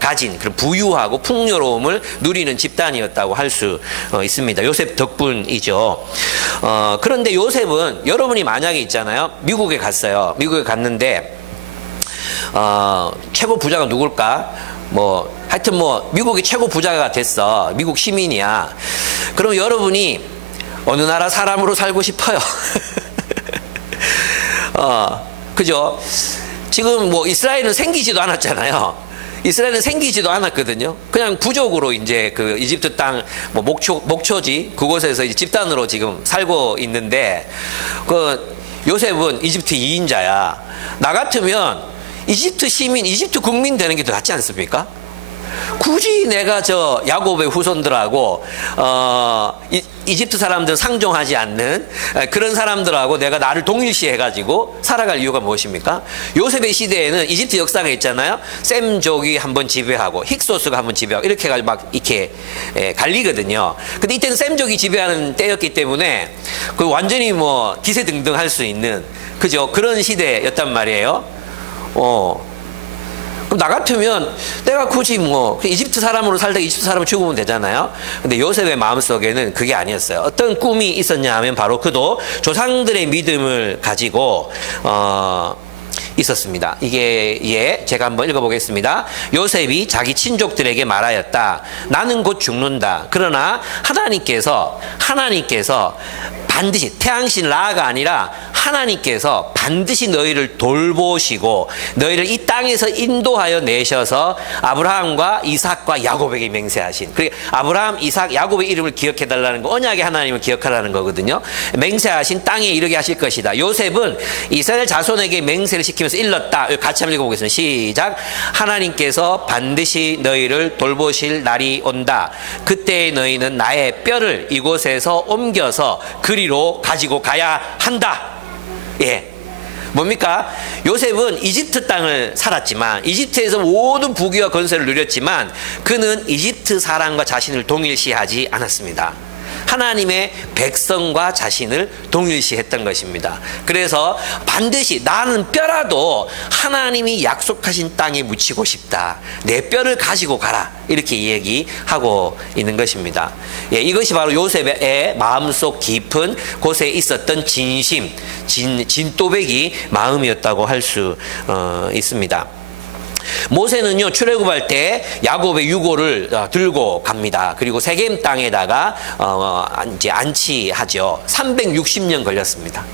가진 그런 부유하고 풍요로움을 누리는 집단이었다고 할 수 있습니다. 요셉 덕분이죠. 그런데 요셉은 여러분이 만약에 있잖아요. 미국에 갔어요. 미국에 갔는데 최고 부자가 누굴까? 하여튼 미국의 최고 부자가 됐어. 미국 시민이야. 그럼 여러분이 어느 나라 사람으로 살고 싶어요? 그죠? 지금 이스라엘은 생기지도 않았잖아요. 이스라엘은 생기지도 않았거든요. 그냥 부족으로 이제 그 이집트 땅 목초지 그곳에서 이제 집단으로 지금 살고 있는데 그 요셉은 이집트 2인자야. 나 같으면 이집트 시민, 이집트 국민 되는 게 더 낫지 않습니까? 굳이 내가 저 야곱의 후손들하고 이집트 사람들 상종하지 않는 그런 사람들하고 내가 나를 동일시 해가지고 살아갈 이유가 무엇입니까? 요셉의 시대에는 이집트 역사가 있잖아요. 셈족이 한번 지배하고 힉소스가 한번 지배하고 이렇게 해가지고 막 이렇게 갈리거든요. 근데 이때는 셈족이 지배하는 때였기 때문에 그 완전히 기세등등할 수 있는 그죠? 그런 시대였단 말이에요. 그럼 나 같으면 내가 굳이 이집트 사람으로 살다가 이집트 사람을 죽으면 되잖아요. 근데 요셉의 마음속에는 그게 아니었어요. 어떤 꿈이 있었냐 하면 바로 그도 조상들의 믿음을 가지고 있었습니다. 이게 제가 한번 읽어보겠습니다. 요셉이 자기 친족들에게 말하였다. 나는 곧 죽는다. 그러나 하나님께서 반드시 태양신 라가 아니라 하나님께서 반드시 너희를 돌보시고 너희를 이 땅에서 인도하여 내셔서 아브라함과 이삭과 야곱에게 맹세하신, 그러니까 아브라함, 이삭, 야곱의 이름을 기억해달라는 거, 언약의 하나님을 기억하라는 거거든요. 맹세하신 땅에 이르게 하실 것이다. 요셉은 이스라엘 자손에게 맹세를 시키면서 일렀다. 같이 한번 읽어보겠습니다. 시작. 하나님께서 반드시 너희를 돌보실 날이 온다. 그때 너희는 나의 뼈를 이곳에서 옮겨서 그리로 가지고 가야 한다. 예. 뭡니까? 요셉은 이집트 땅을 살았지만 이집트에서 모든 부귀와 건설을 누렸지만 그는 이집트 사람과 자신을 동일시하지 않았습니다. 하나님의 백성과 자신을 동일시했던 것입니다. 그래서 반드시 나는 뼈라도 하나님이 약속하신 땅에 묻히고 싶다. 내 뼈를 가지고 가라. 이렇게 얘기하고 있는 것입니다. 예, 이것이 바로 요셉의 마음속 깊은 곳에 있었던 진심, 진또배기 마음이었다고 할 수 있습니다. 모세는요, 출애굽할 때 야곱의 유고를 들고 갑니다. 그리고 세겜 땅에다가 이제 안치하죠. 360년 걸렸습니다.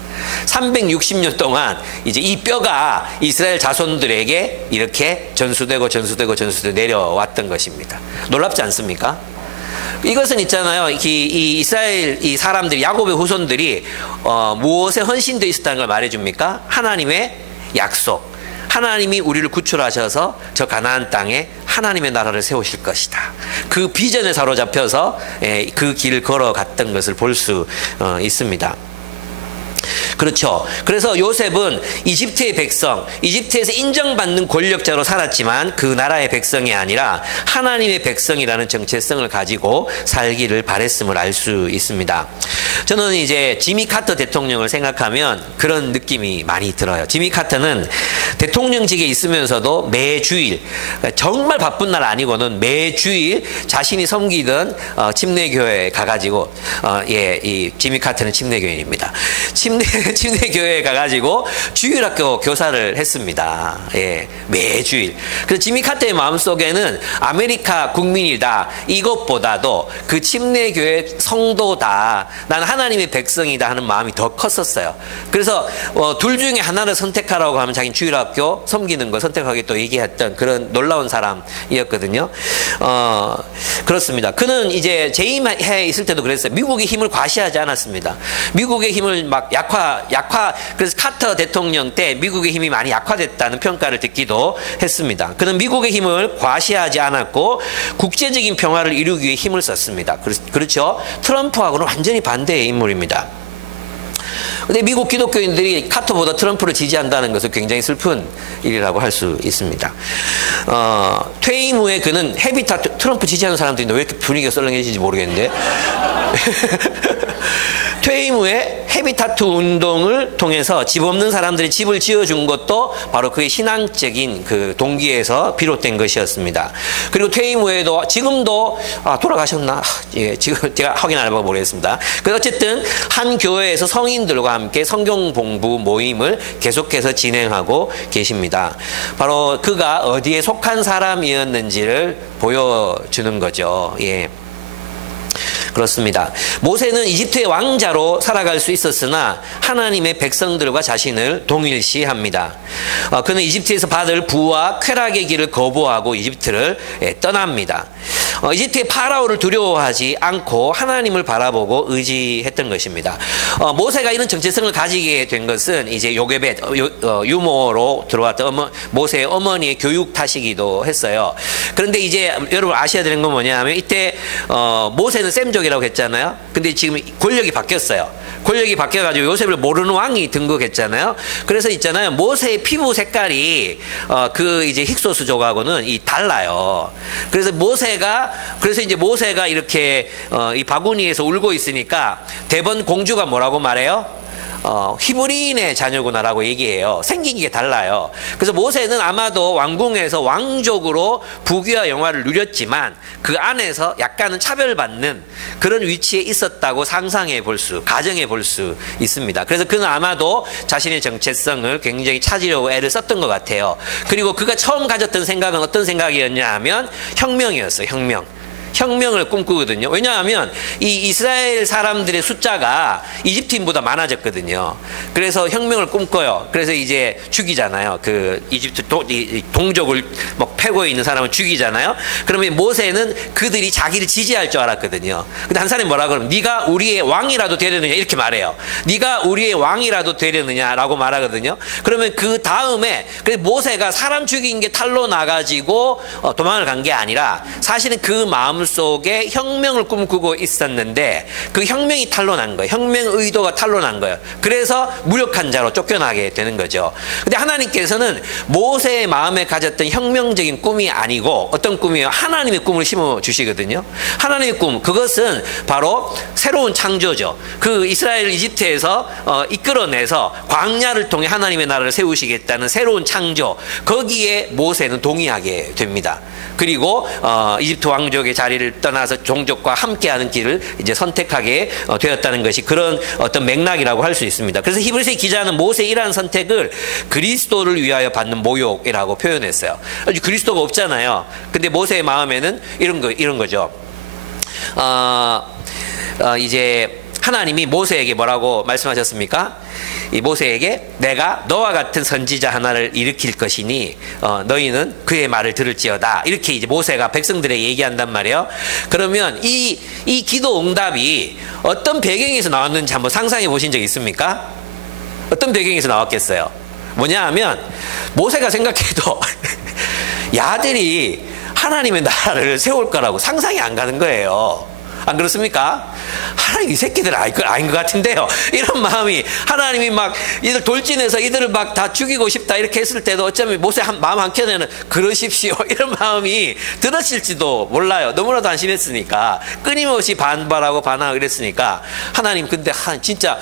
360년 동안 이제 이 뼈가 이스라엘 자손들에게 이렇게 전수되고 내려왔던 것입니다. 놀랍지 않습니까? 이것은 있잖아요. 이 이스라엘 이 사람들이, 야곱의 후손들이 무엇에 헌신되어 있었다는 걸 말해줍니까? 하나님의 약속. 하나님이 우리를 구출하셔서 저 가나안 땅에 하나님의 나라를 세우실 것이다. 그 비전에 사로잡혀서 그 길을 걸어갔던 것을 볼 수 있습니다. 그렇죠. 그래서 요셉은 이집트의 백성, 이집트에서 인정받는 권력자로 살았지만 그 나라의 백성이 아니라 하나님의 백성이라는 정체성을 가지고 살기를 바랬음을 알 수 있습니다. 저는 이제 지미 카터 대통령을 생각하면 그런 느낌이 많이 들어요. 지미 카터는 대통령직에 있으면서도 매주일, 정말 바쁜 날 아니고는 매주일 자신이 섬기던 침례교회에 가가지고, 이 지미 카터는 침례교인입니다. 침례교회에 가가지고 주일학교 교사를 했습니다. 예, 매주일. 그래서 지미 카터의 마음속에는 아메리카 국민이다, 이것보다도 그 침례교회 성도다, 나는 하나님의 백성이다 하는 마음이 더 컸었어요. 그래서 둘 중에 하나를 선택하라고 하면 자기는 주일학교 섬기는 거 선택하겠다고 얘기했던 그런 놀라운 사람이었거든요. 그렇습니다. 그는 이제 재임해 있을 때도 그랬어요. 미국의 힘을 과시하지 않았습니다. 미국의 힘을 막 그래서 카터 대통령 때 미국의 힘이 많이 약화됐다는 평가를 듣기도 했습니다. 그는 미국의 힘을 과시하지 않았고 국제적인 평화를 이루기 위해 힘을 썼습니다. 그렇죠? 트럼프하고는 완전히 반대의 인물입니다. 근데 미국 기독교인들이 카터보다 트럼프를 지지한다는 것은 굉장히 슬픈 일이라고 할 수 있습니다. 퇴임 후에 그는 트럼프 지지하는 사람들인데 왜 이렇게 분위기가 썰렁해지는지 모르겠는데 퇴임 후에 헤비타트 운동을 통해서 집 없는 사람들이 집을 지어준 것도 바로 그의 신앙적인 그 동기에서 비롯된 것이었습니다. 그리고 퇴임 후에도 지금도 돌아가셨나? 예, 지금 제가 확인 안 해보고 모르겠습니다. 그래서 어쨌든 한 교회에서 성인들과 함께 성경 공부 모임을 계속해서 진행하고 계십니다. 바로 그가 어디에 속한 사람이었는지를 보여주는 거죠. 예. 그렇습니다. 모세는 이집트의 왕자로 살아갈 수 있었으나 하나님의 백성들과 자신을 동일시합니다. 그는 이집트에서 받을 부와 쾌락의 길을 거부하고 이집트를 떠납니다. 이집트의 파라오를 두려워하지 않고 하나님을 바라보고 의지했던 것입니다. 모세가 이런 정체성을 가지게 된 것은 이제 요게벳, 유모로 들어왔던 모세의 어머니의 교육 탓이기도 했어요. 그런데 이제 여러분 아셔야 되는 건 뭐냐면 이때 모세는 셈족이라고 했잖아요. 근데 지금 권력이 바뀌었어요. 권력이 바뀌어가지고 요셉을 모르는 왕이 등극했잖아요. 그래서 있잖아요. 모세의 피부 색깔이 그 이제 힉소스족하고는 달라요. 그래서 이제 모세가 이렇게 이 바구니에서 울고 있으니까 대번 공주가 뭐라고 말해요? 히브리인의 자녀구나라고 얘기해요. 생긴 게 달라요. 그래서 모세는 아마도 왕궁에서 왕족으로 부귀와 영화를 누렸지만 그 안에서 약간은 차별받는 그런 위치에 있었다고 가정해 볼 수 있습니다. 그래서 그는 아마도 자신의 정체성을 굉장히 찾으려고 애를 썼던 것 같아요. 그리고 그가 처음 가졌던 생각은 어떤 생각이었냐 하면 혁명이었어요. 혁명을 꿈꾸거든요. 왜냐하면 이 이스라엘 사람들의 숫자가 이집트인보다 많아졌거든요. 그래서 혁명을 꿈꿔요. 그래서 이제 죽이잖아요. 그 이집트 동족을 막 패고 있는 사람을 죽이잖아요. 그러면 모세는 그들이 자기를 지지할 줄 알았거든요. 근데 한 사람이 뭐라 그러면 네가 우리의 왕이라도 되려느냐 이렇게 말해요. 네가 우리의 왕이라도 되려느냐라고 말하거든요. 그러면 그 다음에 모세가 사람 죽인 게 탄로 나가지고 도망을 간 게 아니라 사실은 그 마음 속에 혁명을 꿈꾸고 있었는데 그 혁명이 탄로난 거예요. 혁명 의도가 탄로난 거예요. 그래서 무력한 자로 쫓겨나게 되는 거죠. 근데 하나님께서는 모세의 마음에 가졌던 혁명적인 꿈이 아니고 어떤 꿈이에요? 하나님의 꿈을 심어 주시거든요. 하나님의 꿈, 그것은 바로 새로운 창조죠. 그 이스라엘 이집트에서 이끌어내서 광야를 통해 하나님의 나라를 세우시겠다는 새로운 창조, 거기에 모세는 동의하게 됩니다. 그리고 이집트 왕족의 자리를 떠나서 종족과 함께하는 길을 이제 선택하게 되었다는 것이 그런 어떤 맥락이라고 할 수 있습니다. 그래서 히브리서 기자는 모세의 이러한 선택을 그리스도를 위하여 받는 모욕이라고 표현했어요. 그리스도가 없잖아요. 근데 모세의 마음에는 이런 거죠. 이제 하나님이 모세에게 뭐라고 말씀하셨습니까? 이 모세에게 내가 너와 같은 선지자 하나를 일으킬 것이니 너희는 그의 말을 들을지어다. 이렇게 이제 모세가 백성들에게 얘기한단 말이에요. 그러면 이 기도 응답이 어떤 배경에서 나왔는지 한번 상상해 보신 적 있습니까? 어떤 배경에서 나왔겠어요? 뭐냐 하면 모세가 생각해도 야들이 하나님의 나라를 세울 거라고 상상이 안 가는 거예요. 안 그렇습니까? 하나님 이 새끼들 아닌 것 같은데요. 이런 마음이 하나님이 막 이들 돌진해서 이들을 막 다 죽이고 싶다 이렇게 했을 때도 어쩌면 모세 마음 한켠에는 그러십시오 이런 마음이 들었을지도 몰라요. 너무나도 안심했으니까 끊임없이 반발하고 반항하고 그랬으니까 하나님 근데 진짜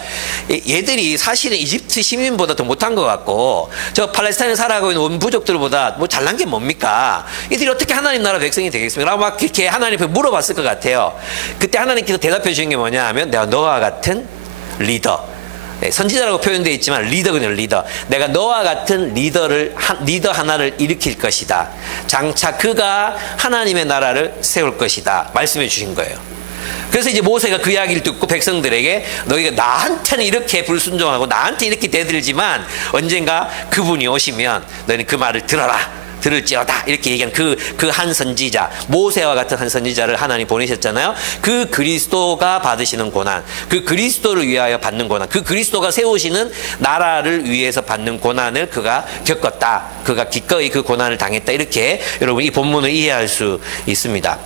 얘들이 사실은 이집트 시민보다 더 못한 것 같고 저 팔레스타인에 살아가고 있는 원부족들보다 뭐 잘난 게 뭡니까? 이들이 어떻게 하나님 나라 백성이 되겠습니까? 라고 막 이렇게 하나님께 물어봤을 것 같아요. 그때 하나님께서 대답해 주신 게 뭐냐 하면 내가 너와 같은 리더, 선지자라고 표현되어 있지만 리더거든요. 리더. 내가 너와 같은 리더 하나를 일으킬 것이다. 장차 그가 하나님의 나라를 세울 것이다. 말씀해 주신 거예요. 그래서 이제 모세가 그 이야기를 듣고 백성들에게 너희가 나한테는 이렇게 불순종하고 나한테 이렇게 대들지만 언젠가 그분이 오시면 너희는 그 말을 들을지어다 이렇게 얘기한 그 한 선지자, 모세와 같은 한 선지자를 하나님 보내셨잖아요. 그 그리스도가 받으시는 고난, 그 그리스도를 위하여 받는 고난, 그 그리스도가 세우시는 나라를 위해서 받는 고난을 그가 겪었다. 그가 기꺼이 그 고난을 당했다. 이렇게 여러분 이 본문을 이해할 수 있습니다.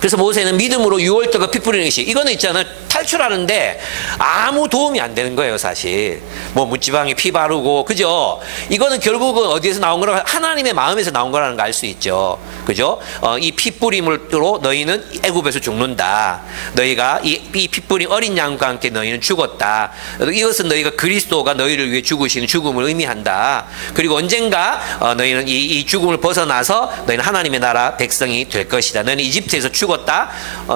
그래서 모세는 믿음으로 유월절과 피 뿌리는 것이, 이거는 있잖아요. 탈출하는데 아무 도움이 안 되는 거예요, 사실. 뭐 문지방에 피 바르고, 그죠? 이거는 결국은 어디에서 나온 거라, 하나님의 마음에서 나온 거라는 거 알 수 있죠. 그죠? 이 피 뿌림으로 너희는 애굽에서 죽는다. 너희가 이 피 뿌린 어린 양과 함께 너희는 죽었다. 이것은 너희가 그리스도가 너희를 위해 죽으시는 죽음을 의미한다. 그리고 언젠가 너희는 이 죽음을 벗어나서 너희는 하나님의 나라 백성이 될 것이다. 너희는 이집트에서 죽었다.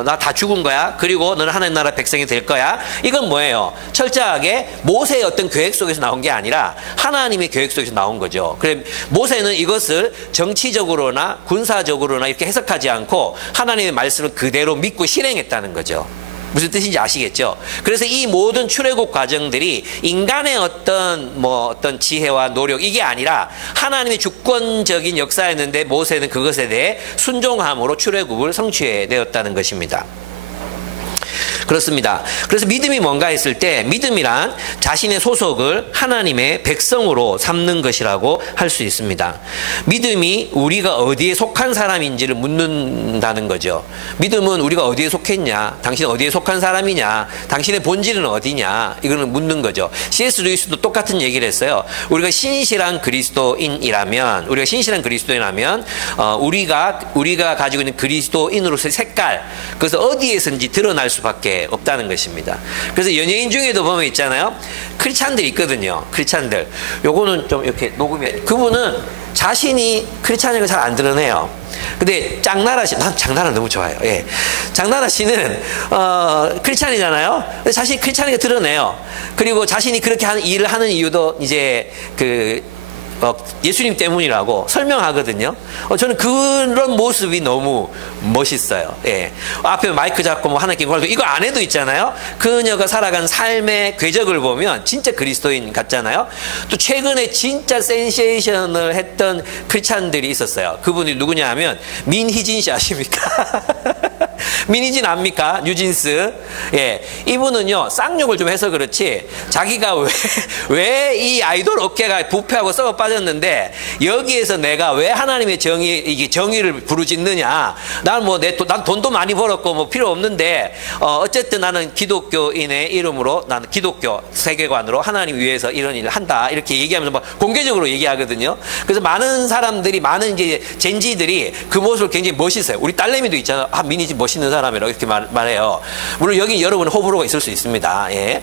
나 다 죽은 거야. 그리고 너는 하나님 나라 백성이 될 거야. 이건 뭐예요? 철저하게 모세의 어떤 계획 속에서 나온 게 아니라 하나님의 계획 속에서 나온 거죠. 그래 모세는 이것을 정치적으로나 군사적으로나 이렇게 해석하지 않고 하나님의 말씀을 그대로 믿고 실행했다는 거죠. 무슨 뜻인지 아시겠죠? 그래서 이 모든 출애굽 과정들이 인간의 어떤 지혜와 노력, 이게 아니라 하나님의 주권적인 역사였는데 모세는 그것에 대해 순종함으로 출애굽을 성취되었다는 것입니다. 그렇습니다. 그래서 믿음이 뭔가 했을 때, 믿음이란 자신의 소속을 하나님의 백성으로 삼는 것이라고 할 수 있습니다. 믿음이 우리가 어디에 속한 사람인지를 묻는다는 거죠. 믿음은 우리가 어디에 속했냐, 당신 어디에 속한 사람이냐, 당신의 본질은 어디냐, 이거는 묻는 거죠. C.S. 루이스도 똑같은 얘기를 했어요. 우리가 신실한 그리스도인이라면 우리가 가지고 있는 그리스도인으로서의 색깔, 그것은 어디에선지 드러날 수밖에 없다는 것입니다. 그래서 연예인 중에도 보면 있잖아요. 크리스찬들이 있거든요. 크리스찬들. 요거는 좀 이렇게 녹음해. 그분은 자신이 크리스찬인 걸 잘 안 드러내요. 근데 장나라 씨, 난 장나라 너무 좋아요. 예. 장나라 씨는 크리스찬이잖아요. 근데 자신이 크리스찬인 걸 드러내요. 그리고 자신이 그렇게 하는 일을 하는 이유도 이제 예수님 때문이라고 설명하거든요. 저는 그런 모습이 너무 멋있어요. 예. 앞에 마이크 잡고 뭐 하나님께 구하고 이거 안 해도 있잖아요. 그녀가 살아간 삶의 궤적을 보면 진짜 그리스도인 같잖아요. 또 최근에 진짜 센세이션을 했던 크리스찬들이 있었어요. 그분이 누구냐 하면 민희진 씨 아십니까? 민희진 압니까? 뉴진스. 예. 이분은요, 쌍욕을 좀 해서 그렇지, 자기가 왜 이 아이돌 업계가 부패하고 썩어 빠졌는데, 여기에서 내가 왜 하나님의 정의를 부르짖느냐. 난 돈도 많이 벌었고, 뭐 필요 없는데, 어쨌든 나는 기독교인의 이름으로, 나는 기독교 세계관으로 하나님 위해서 이런 일을 한다. 이렇게 얘기하면서 막 공개적으로 얘기하거든요. 그래서 많은 사람들이, 많은 이제 젠지들이 그 모습을 굉장히 멋있어요. 우리 딸내미도 있잖아요. 아, 민희진 멋있는 사람이라고 이렇게 말해요. 물론 여기 여러분 호불호가 있을 수 있습니다. 예.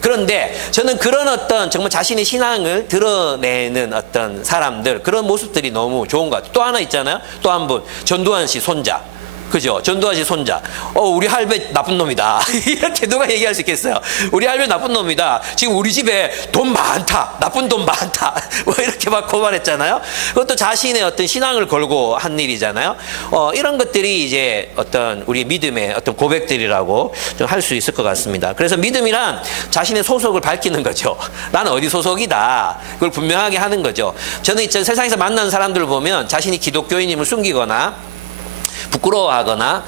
그런데 저는 그런 어떤 정말 자신의 신앙을 드러내는 어떤 사람들, 그런 모습들이 너무 좋은 것 같아요. 또 하나 있잖아요. 또 한 분, 전두환 씨 손자. 그죠? 전두환 씨 손자. 우리 할배 나쁜 놈이다. 이렇게 누가 얘기할 수 있겠어요? 우리 할배 나쁜 놈이다. 지금 우리 집에 돈 많다. 나쁜 돈 많다. 뭐 이렇게 막 고발했잖아요. 그것도 자신의 어떤 신앙을 걸고 한 일이잖아요. 이런 것들이 이제 어떤 우리 믿음의 어떤 고백들이라고 좀 할 수 있을 것 같습니다. 그래서 믿음이란 자신의 소속을 밝히는 거죠. 나는 어디 소속이다. 그걸 분명하게 하는 거죠. 저는 세상에서 만나는 사람들을 보면 자신이 기독교인임을 숨기거나 부끄러워하거나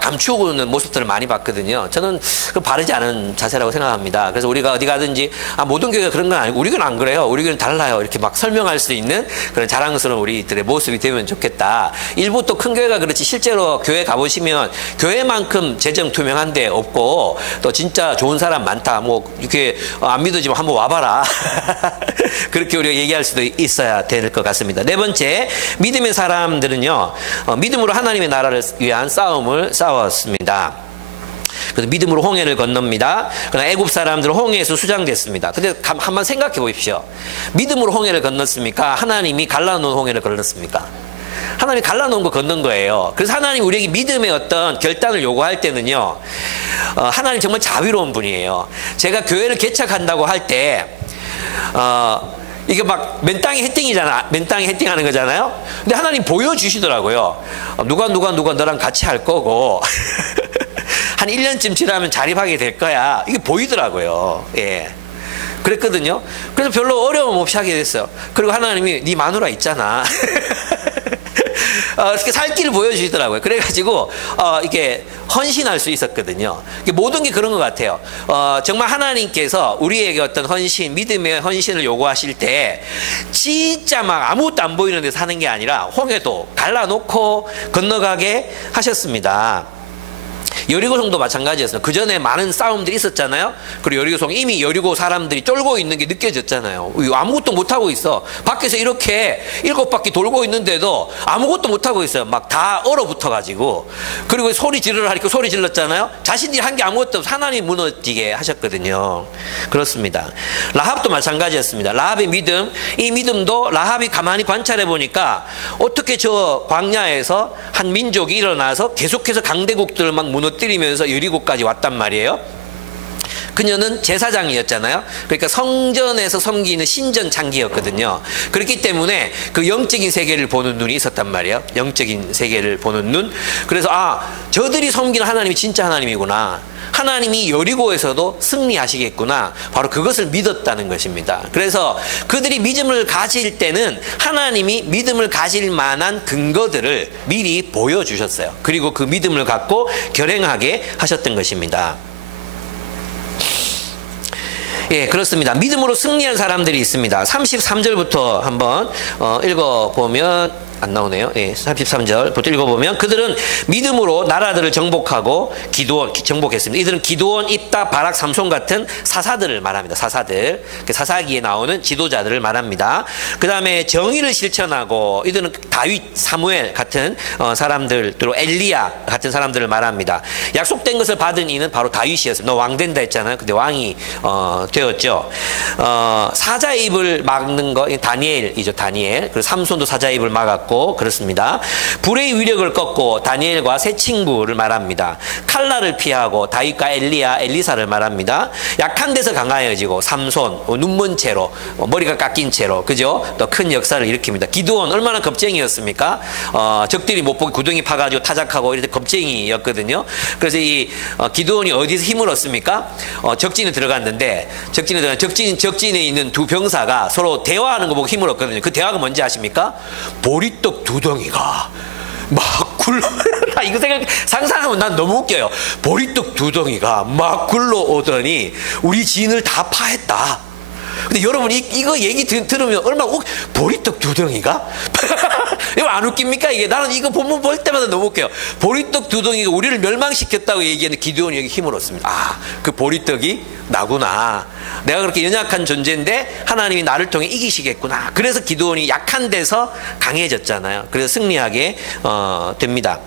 감추고는 모습들을 많이 봤거든요. 저는 그 바르지 않은 자세라고 생각합니다. 그래서 우리가 어디 가든지 모든 교회가 그런 건 아니고 우리 교회는 안 그래요. 우리 교회는 달라요. 이렇게 막 설명할 수 있는 그런 자랑스러운 우리들의 모습이 되면 좋겠다. 일부 또 큰 교회가 그렇지, 실제로 교회 가보시면 교회만큼 재정 투명한 데 없고 또 진짜 좋은 사람 많다. 뭐 이렇게 안 믿어지면 한번 와봐라. 그렇게 우리가 얘기할 수도 있어야 될 것 같습니다. 네 번째, 믿음의 사람들은요, 믿음으로 하나님의 나라를 위한 싸움을 싸웠습니다. 그래서 믿음으로 홍해를 건넙니다. 그러나 애굽 사람들은 홍해에서 수장됐습니다. 근데 한번 생각해 보십시오. 믿음으로 홍해를 건넜습니까? 하나님이 갈라놓은 홍해를 건넜습니까? 하나님이 갈라놓은 거 건넌 거예요. 그래서 하나님 우리에게 믿음의 어떤 결단을 요구할 때는요, 하나님 정말 자비로운 분이에요. 제가 교회를 개척한다고 할 때 이게 막 맨땅에 헤딩이잖아. 맨땅에 헤딩하는 거잖아요. 근데 하나님 보여주시더라고요. 누가 너랑 같이 할 거고 한 1년쯤 지나면 자립하게 될 거야. 이게 보이더라고요. 예. 그랬거든요. 그래서 별로 어려움 없이 하게 됐어요. 그리고 하나님이 네 마누라 있잖아. 이렇게 살 길을 보여주시더라고요. 그래가지고 이렇게 헌신할 수 있었거든요. 모든 게 그런 것 같아요. 정말 하나님께서 우리에게 어떤 헌신, 믿음의 헌신을 요구하실 때 진짜 막 아무것도 안 보이는 데서 하는 게 아니라 홍해도 갈라놓고 건너가게 하셨습니다. 여리고성도 마찬가지였어요. 그 전에 많은 싸움들이 있었잖아요. 그리고 여리고성 이미 여리고 사람들이 쫄고 있는 게 느껴졌잖아요. 아무것도 못하고 있어. 밖에서 이렇게 7바퀴 돌고 있는데도 아무것도 못하고 있어요. 막 다 얼어붙어가지고. 그리고 소리 지르라 하니까 소리 질렀잖아요. 자신들이 한 게 아무것도 없어. 하나님 무너지게 하셨거든요. 그렇습니다. 라합도 마찬가지였습니다. 라합의 믿음, 이 믿음도 라합이 가만히 관찰해 보니까 어떻게 저 광야에서 한 민족이 일어나서 계속해서 강대국들을 막 무너뜨리면서 여리고까지 왔단 말이에요. 그녀는 제사장이었잖아요. 그러니까 성전에서 섬기는 신전 창기였거든요. 그렇기 때문에 그 영적인 세계를 보는 눈이 있었단 말이에요. 영적인 세계를 보는 눈. 그래서 저들이 섬기는 하나님이 진짜 하나님이구나. 하나님이 여리고에서도 승리하시겠구나. 바로 그것을 믿었다는 것입니다. 그래서 그들이 믿음을 가질 때는 하나님이 믿음을 가질 만한 근거들을 미리 보여주셨어요. 그리고 그 믿음을 갖고 결행하게 하셨던 것입니다. 예, 그렇습니다. 믿음으로 승리한 사람들이 있습니다. 33절부터 한번 읽어보면 안 나오네요. 예, 33절부터 읽어보면 그들은 믿음으로 나라들을 정복하고 정복했습니다. 이들은 기드온, 입다, 바락, 삼손 같은 사사들을 말합니다. 사사들. 사사기에 나오는 지도자들을 말합니다. 그 다음에 정의를 실천하고 이들은 다윗, 사무엘 같은 사람들, 또 엘리야 같은 사람들을 말합니다. 약속된 것을 받은 이는 바로 다윗이었습니다. 너 왕 된다 했잖아요. 근데 왕이 되었죠. 사자의 입을 막는 거 다니엘이죠. 다니엘. 그리고 삼손도 사자의 입을 막았고 그렇습니다. 불의 위력을 꺾고 다니엘과 세 친구를 말합니다. 칼날을 피하고 다윗과 엘리야, 엘리사를 말합니다. 약한 데서 강하여지고 삼손, 눈먼 채로, 머리가 깎인 채로, 그죠? 또 큰 역사를 일으킵니다. 기드온 얼마나 겁쟁이였습니까? 적들이 못 보게 구덩이 파가지고 타작하고 이렇게 겁쟁이였거든요. 그래서 이 기드온이 어디서 힘을 얻습니까? 적진에 들어갔는데 적진에 있는 두 병사가 서로 대화하는 거 보고 힘을 얻거든요. 그 대화가 뭔지 아십니까? 보리떡 두 덩이가 막 굴러 이거 상상하면 난 너무 웃겨요. 보리떡 두 덩이가 막 굴러오더니 우리 진을 다 파했다. 근데 여러분 이거 얘기 들으면 얼마나 보리떡 두 덩이가? 이거 안 웃깁니까? 이게 나는 이거 본문 볼 때마다 너무 웃겨요. 보리떡 두 덩이가 우리를 멸망시켰다고 얘기하는 기드온이 여기 힘을 얻습니다. 그 보리떡이 나구나. 내가 그렇게 연약한 존재인데 하나님이 나를 통해 이기시겠구나. 그래서 기드온이 약한 데서 강해졌잖아요. 그래서 승리하게 됩니다.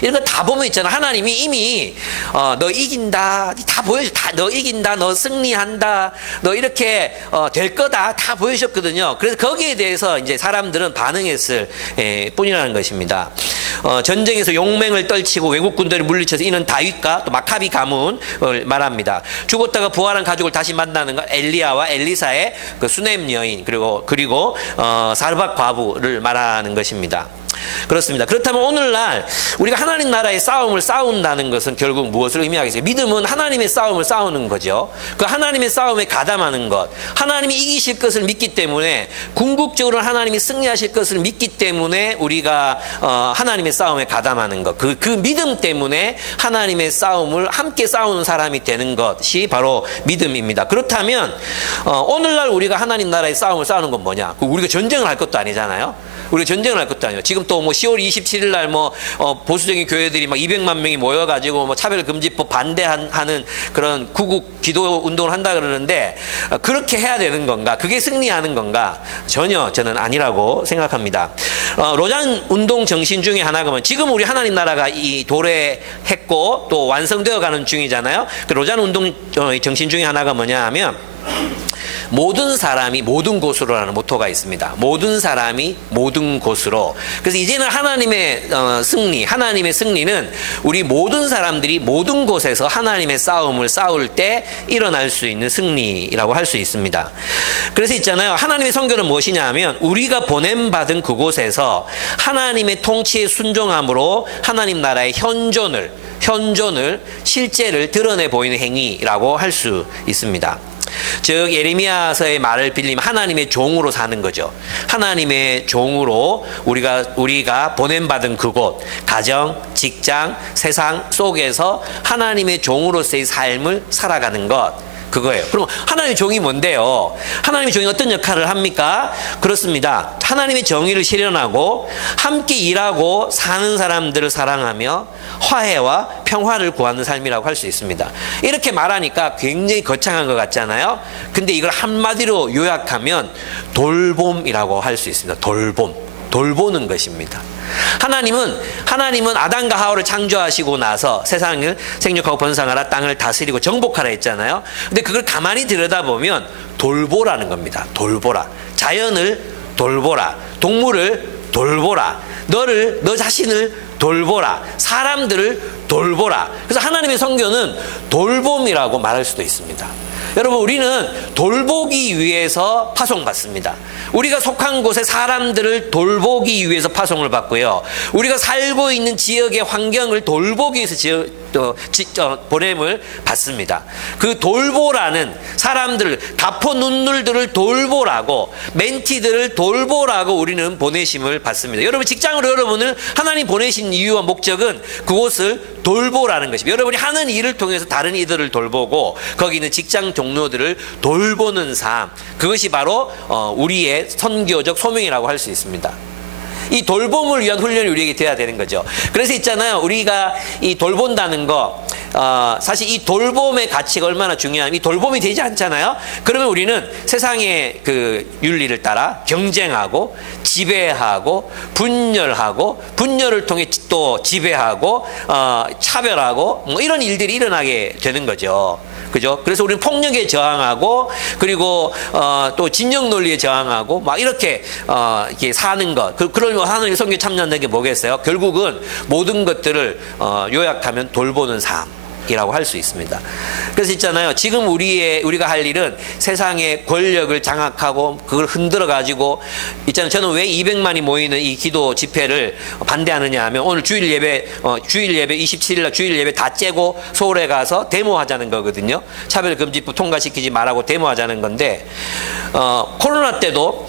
이런 거 다 보면 있잖아. 하나님이 이미 너 이긴다, 다 보여줘. 너 이긴다, 너 승리한다, 너 이렇게 될 거다 다 보여주셨거든요. 그래서 거기에 대해서 이제 사람들은 반응했을 뿐이라는 것입니다. 전쟁에서 용맹을 떨치고 외국 군대를 물리쳐서 이는 다윗과 또 마카비 가문을 말합니다. 죽었다가 부활한 가족을 다시 만나는 것, 엘리야와 엘리사의 그 수넴 여인 그리고 사르밧 과부를 말하는 것입니다. 그렇습니다. 그렇다면 오늘날 우리가 하나님 나라의 싸움을 싸운다는 것은 결국 무엇을 의미하겠어요? 믿음은 하나님의 싸움을 싸우는 거죠. 그 하나님의 싸움에 가담하는 것, 하나님이 이기실 것을 믿기 때문에, 궁극적으로 하나님이 승리하실 것을 믿기 때문에 우리가 하나님의 싸움에 가담하는 것, 그 믿음 때문에 하나님의 싸움을 함께 싸우는 사람이 되는 것이 바로 믿음입니다. 그렇다면 오늘날 우리가 하나님 나라의 싸움을 싸우는 건 뭐냐? 우리가 전쟁을 할 것도 아니잖아요. 우리가 전쟁을 할 것도 아니에요. 지금 또 뭐 10월 27일 날 보수적인 교회들이 막 200만 명이 모여가지고 차별금지법 반대하는 그런 구국 기도 운동을 한다 그러는데, 그렇게 해야 되는 건가? 그게 승리하는 건가? 전혀 저는 아니라고 생각합니다. 로잔 운동 정신 중에 하나가 뭐냐면, 지금 우리 하나님 나라가 도래했고 또 완성되어 가는 중이잖아요. 그 로잔 운동 정신 중에 하나가 뭐냐 하면, 모든 사람이 모든 곳으로라는 모토가 있습니다. 모든 사람이 모든 곳으로. 그래서 이제는 하나님의 하나님의 승리는 우리 모든 사람들이 모든 곳에서 하나님의 싸움을 싸울 때 일어날 수 있는 승리라고 할 수 있습니다. 그래서 있잖아요. 하나님의 선교는 무엇이냐 하면, 우리가 보냄받은 그곳에서 하나님의 통치에 순종함으로 하나님 나라의 현존을 실제를 드러내 보이는 행위라고 할 수 있습니다. 즉 예레미야서의 말을 빌리면 하나님의 종으로 사는 거죠. 하나님의 종으로 우리가 보냄받은 그곳, 가정, 직장, 세상 속에서 하나님의 종으로서의 삶을 살아가는 것, 그거예요. 그럼 하나님의 종이 뭔데요? 하나님의 종이 어떤 역할을 합니까? 그렇습니다. 하나님의 정의를 실현하고 함께 일하고 사는 사람들을 사랑하며 화해와 평화를 구하는 삶이라고 할 수 있습니다. 이렇게 말하니까 굉장히 거창한 것 같잖아요. 근데 이걸 한마디로 요약하면 돌봄이라고 할 수 있습니다. 돌보는 것입니다. 하나님은 아담과 하와를 창조하시고 나서 세상을 생육하고 번성하라, 땅을 다스리고 정복하라 했잖아요. 근데 그걸 가만히 들여다보면 돌보라는 겁니다. 돌보라. 자연을 돌보라. 동물을 돌보라. 너 자신을 돌보라. 사람들을 돌보라. 그래서 하나님의 성교는 돌봄이라고 말할 수도 있습니다. 여러분, 우리는 돌보기 위해서 파송받습니다. 우리가 속한 곳의 사람들을 돌보기 위해서 파송을 받고요. 우리가 살고 있는 지역의 환경을 돌보기 위해서 보냄을 받습니다. 그 돌보라는 사람들을, 가포 눈물들을 돌보라고, 멘티들을 돌보라고 우리는 보내심을 받습니다. 여러분, 직장으로 여러분을 하나님 보내신 이유와 목적은 그곳을 돌보라는 것입니다. 여러분이 하는 일을 통해서 다른 이들을 돌보고 거기 있는 직장 동료들을 돌보는 삶, 그것이 바로 우리의 선교적 소명이라고 할 수 있습니다. 이 돌봄을 위한 훈련이 우리에게 돼야 되는 거죠. 그래서 있잖아요, 우리가 이 돌본다는 거, 사실 이 돌봄의 가치가 얼마나 중요하면, 이 돌봄이 되지 않잖아요. 그러면 우리는 세상의 그 윤리를 따라 경쟁하고 지배하고 분열을 통해 또 지배하고 차별하고 뭐 이런 일들이 일어나게 되는 거죠. 그죠? 그래서 우리는 폭력에 저항하고, 그리고 또 진영 논리에 저항하고 막 이렇게 사는 것. 그런 하나님의 선교에 참여한다는 게 뭐겠어요? 결국은 모든 것들을 요약하면 돌보는 삶이라고 할 수 있습니다. 그래서 있잖아요, 지금 우리가 할 일은 세상의 권력을 장악하고 그걸 흔들어 가지고 있잖아요. 저는 왜 200만이 모이는 이 기도 집회를 반대하느냐 하면, 오늘 주일 예배 27일날 주일 예배 다 째고 서울에 가서 데모하자는 거거든요. 차별금지법 통과시키지 말라고 데모하자는 건데, 코로나 때도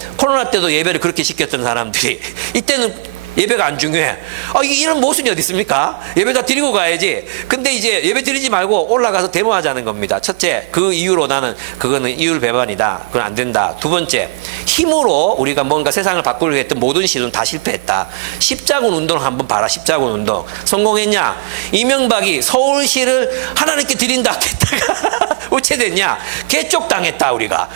예배를 그렇게 시켰던 사람들이 이때는 예배가 안 중요해. 이런 모순이 어디 있습니까? 예배 다 드리고 가야지. 근데 이제 예배 드리지 말고 올라가서 데모하자는 겁니다. 첫째, 그 이유로 나는 그거는 이율 배반이다. 그건 안 된다. 두 번째, 힘으로 우리가 뭔가 세상을 바꾸려고 했던 모든 시도는 다 실패했다. 십자군 운동 한번 봐라. 십자군 운동 성공했냐? 이명박이 서울시를 하나님께 드린다 했다가 우체됐냐? 개쪽당했다 우리가.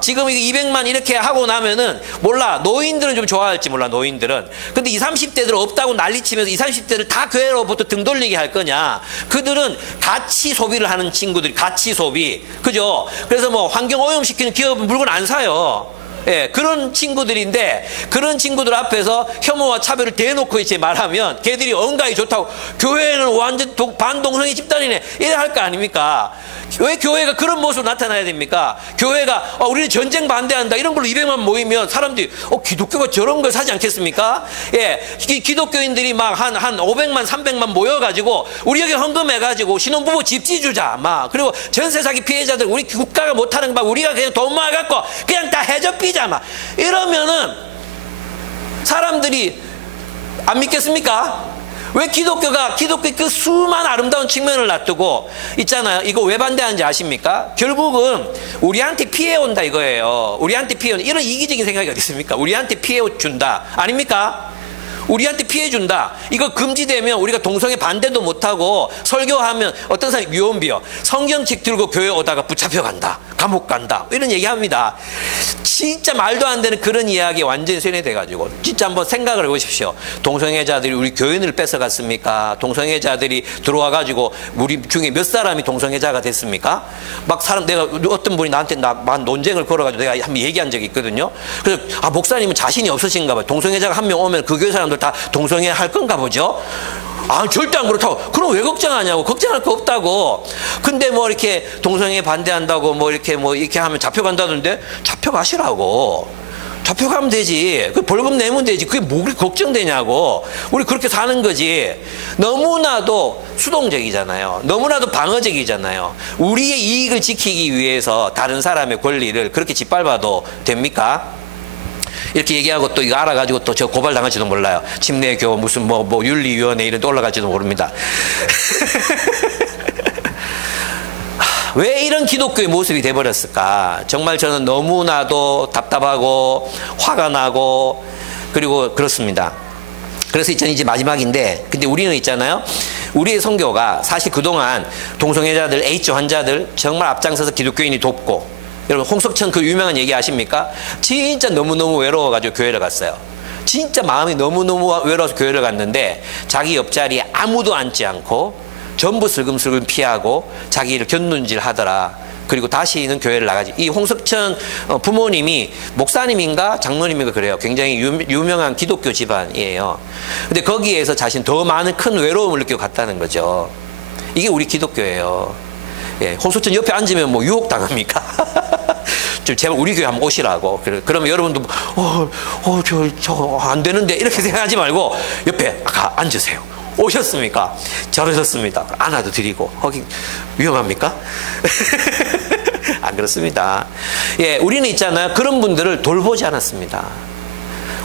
지금 이거 200만 이렇게 하고 나면은 몰라, 노인들은 좀 좋아할지 몰라. 노인들은. 근데 20, 30대들 없다고 난리치면서 20, 30대를 다 교회로부터 등 돌리게 할 거냐? 그들은 가치 소비를 하는 친구들이, 가치 소비. 그죠? 그래서 뭐 환경 오염시키는 기업은 물건 안 사요. 예, 그런 친구들인데, 그런 친구들 앞에서 혐오와 차별을 대놓고 이제 말하면 걔들이 언가히 좋다고, 교회는 완전 반동성애 집단이네, 이래 할 거 아닙니까? 왜 교회가 그런 모습으로 나타나야 됩니까? 교회가 우리는 전쟁 반대한다 이런 걸로 200만 모이면 사람들이 기독교가 저런 걸 사지 않겠습니까? 예, 기독교인들이 막 한 500만 300만 모여가지고 우리 여기 헌금해가지고 신혼부부 집 지주자 막, 그리고 전세 사기 피해자들 우리 국가가 못하는 거 막 우리가 그냥 돈 모아갖고 그냥 다 해접비자 막 이러면은 사람들이 안 믿겠습니까? 왜 기독교의 그 수많은 아름다운 측면을 놔두고 있잖아요. 이거 왜 반대하는지 아십니까? 결국은 우리한테 피해 온다 이거예요. 우리한테 피해 온다. 이런 이기적인 생각이 어디 있습니까? 우리한테 피해 준다. 아닙니까? 우리한테 피해 준다. 이거 금지되면 우리가 동성애 반대도 못하고 설교하면 어떤 사람이 유언비어 성경책 들고 교회 오다가 붙잡혀 간다. 감옥 간다. 이런 얘기합니다. 진짜 말도 안 되는 그런 이야기 완전히 세뇌돼가지고 진짜 한번 생각을 해보십시오. 동성애자들이 우리 교인을 뺏어갔습니까? 동성애자들이 들어와가지고 우리 중에 몇 사람이 동성애자가 됐습니까? 막 내가 어떤 분이 나한테 논쟁을 걸어가지고 내가 한번 얘기한 적이 있거든요. 그래서 목사님은 자신이 없으신가 봐요. 동성애자가 한 명 오면 그 교회 사람들 다 동성애 할 건가 보죠? 절대 안 그렇다고. 그럼 왜 걱정하냐고. 걱정할 거 없다고. 근데 뭐 이렇게 동성애 반대한다고 뭐 이렇게 하면 잡혀간다던데 잡혀가시라고. 잡혀가면 되지. 그 벌금 내면 되지. 그게 뭐 그렇게 걱정되냐고. 우리 그렇게 사는 거지. 너무나도 수동적이잖아요. 너무나도 방어적이잖아요. 우리의 이익을 지키기 위해서 다른 사람의 권리를 그렇게 짓밟아도 됩니까? 이렇게 얘기하고 또 이거 알아가지고 또 저 고발당할지도 몰라요. 침례교 무슨 뭐 윤리위원회 이런 데 올라갈지도 모릅니다. 왜 이런 기독교의 모습이 돼버렸을까? 정말 저는 너무나도 답답하고 화가 나고 그리고 그렇습니다. 그래서 이제 마지막인데, 근데 우리는 있잖아요. 우리의 선교가 사실 그동안 동성애자들, 에이즈 환자들 정말 앞장서서 기독교인이 돕고, 여러분 홍석천 그 유명한 얘기 아십니까? 진짜 너무너무 외로워가지고 교회를 갔어요. 진짜 마음이 너무너무 외로워서 교회를 갔는데 자기 옆자리에 아무도 앉지 않고 전부 슬금슬금 피하고 자기를 곁눈질 하더라. 그리고 다시는 교회를 나가지. 이 홍석천 부모님이 목사님인가 장로님인가 그래요. 굉장히 유명한 기독교 집안이에요. 근데 거기에서 자신 더 많은 큰 외로움을 느끼고 갔다는 거죠. 이게 우리 기독교예요. 예, 홍석천 옆에 앉으면 뭐 유혹당합니까? 좀 제발 우리 교회 한번 오시라고. 그러면 여러분도 저 안 되는데 이렇게 생각하지 말고 옆에 앉으세요. 오셨습니까? 잘하셨습니다. 안아도 드리고. 거기 위험합니까? 안 그렇습니다. 예, 우리는 있잖아요. 그런 분들을 돌보지 않았습니다.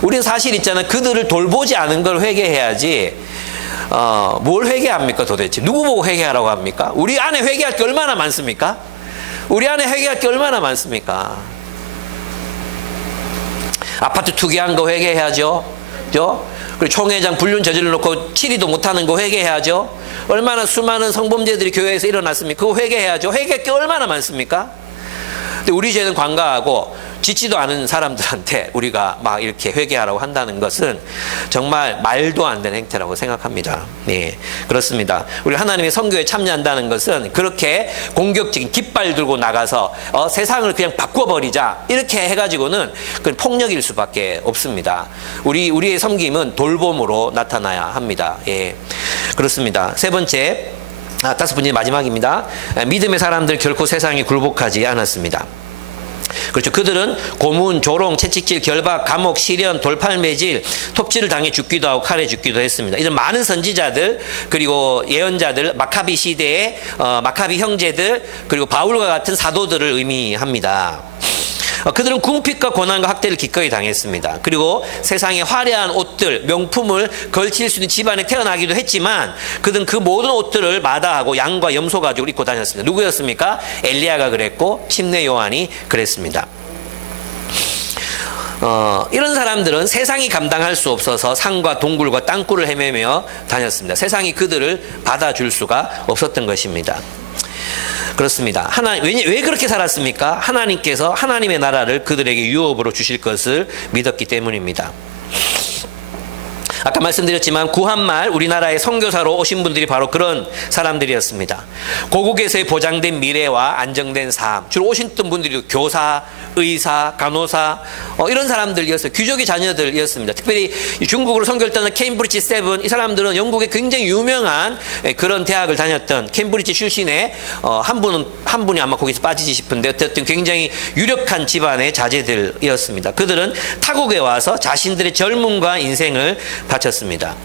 우리는 사실 있잖아요. 그들을 돌보지 않은 걸 회개해야지. 뭘 회개합니까 도대체? 누구 보고 회개하라고 합니까? 우리 안에 회개할 게 얼마나 많습니까? 우리 안에 회개할 게 얼마나 많습니까? 아파트 투기한 거 회개해야죠. 그죠? 그리고 총회장 불륜 저질러 놓고 치리도 못하는 거 회개해야죠. 얼마나 수많은 성범죄들이 교회에서 일어났습니까? 그거 회개해야죠. 회개할 게 얼마나 많습니까? 근데 우리 죄는 관가하고 짓지도 않은 사람들한테 우리가 막 이렇게 회개하라고 한다는 것은 정말 말도 안 되는 행태라고 생각합니다. 네, 그렇습니다. 우리 하나님의 선교에 참여한다는 것은 그렇게 공격적인 깃발 들고 나가서 세상을 그냥 바꿔버리자 이렇게 해가지고는 그건 폭력일 수밖에 없습니다. 우리의 섬김은 돌봄으로 나타나야 합니다. 예, 그렇습니다. 세 번째, 다섯 번째 마지막입니다. 믿음의 사람들 결코 세상에 굴복하지 않았습니다. 그렇죠. 그들은 고문, 조롱, 채찍질, 결박, 감옥, 시련, 돌팔매질, 톱질을 당해 죽기도 하고 칼에 죽기도 했습니다. 이런 많은 선지자들 그리고 예언자들, 마카비 시대의 마카비 형제들 그리고 바울과 같은 사도들을 의미합니다. 그들은 궁핍과 고난과 학대를 기꺼이 당했습니다. 그리고 세상에 화려한 옷들, 명품을 걸칠 수 있는 집안에 태어나기도 했지만 그들은 그 모든 옷들을 마다하고 양과 염소 가죽을 입고 다녔습니다. 누구였습니까? 엘리야가 그랬고 침례 요한이 그랬습니다. 이런 사람들은 세상이 감당할 수 없어서 산과 동굴과 땅굴을 헤매며 다녔습니다. 세상이 그들을 받아줄 수가 없었던 것입니다. 그렇습니다. 왜 그렇게 살았습니까? 하나님께서 하나님의 나라를 그들에게 유업으로 주실 것을 믿었기 때문입니다. 아까 말씀드렸지만 구한말 우리나라에 선교사로 오신 분들이 바로 그런 사람들이었습니다. 고국에서의 보장된 미래와 안정된 삶, 주로 오셨던 분들이 교사, 의사, 간호사 이런 사람들이었어요. 귀족의 자녀들이었습니다. 특별히 중국으로 선교를 떠난 케임브리지 세븐, 이 사람들은 영국의 굉장히 유명한 그런 대학을 다녔던 케임브리지 출신의 한 분이 아마 거기서 빠지지 싶은데 어쨌든 굉장히 유력한 집안의 자제들이었습니다. 그들은 타국에 와서 자신들의 젊음과 인생을 바쳤습니다.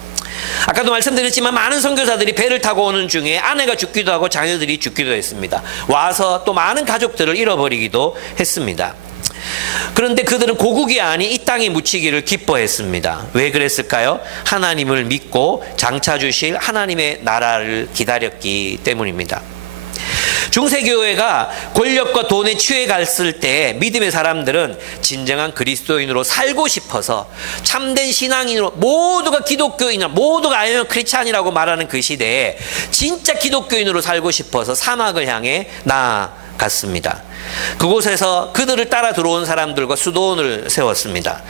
아까도 말씀드렸지만 많은 선교사들이 배를 타고 오는 중에 아내가 죽기도 하고 자녀들이 죽기도 했습니다. 와서 또 많은 가족들을 잃어버리기도 했습니다. 그런데 그들은 고국이 아닌 이 땅에 묻히기를 기뻐했습니다. 왜 그랬을까요? 하나님을 믿고 장차 주실 하나님의 나라를 기다렸기 때문입니다. 중세교회가 권력과 돈에 취해갔을 때 믿음의 사람들은 진정한 그리스도인으로 살고 싶어서 참된 신앙인으로 모두가 기독교인이나 모두가 알면 크리스찬이라고 말하는 그 시대에 진짜 기독교인으로 살고 싶어서 사막을 향해 나아갔습니다. 그곳에서 그들을 따라 들어온 사람들과 수도원을 세웠습니다.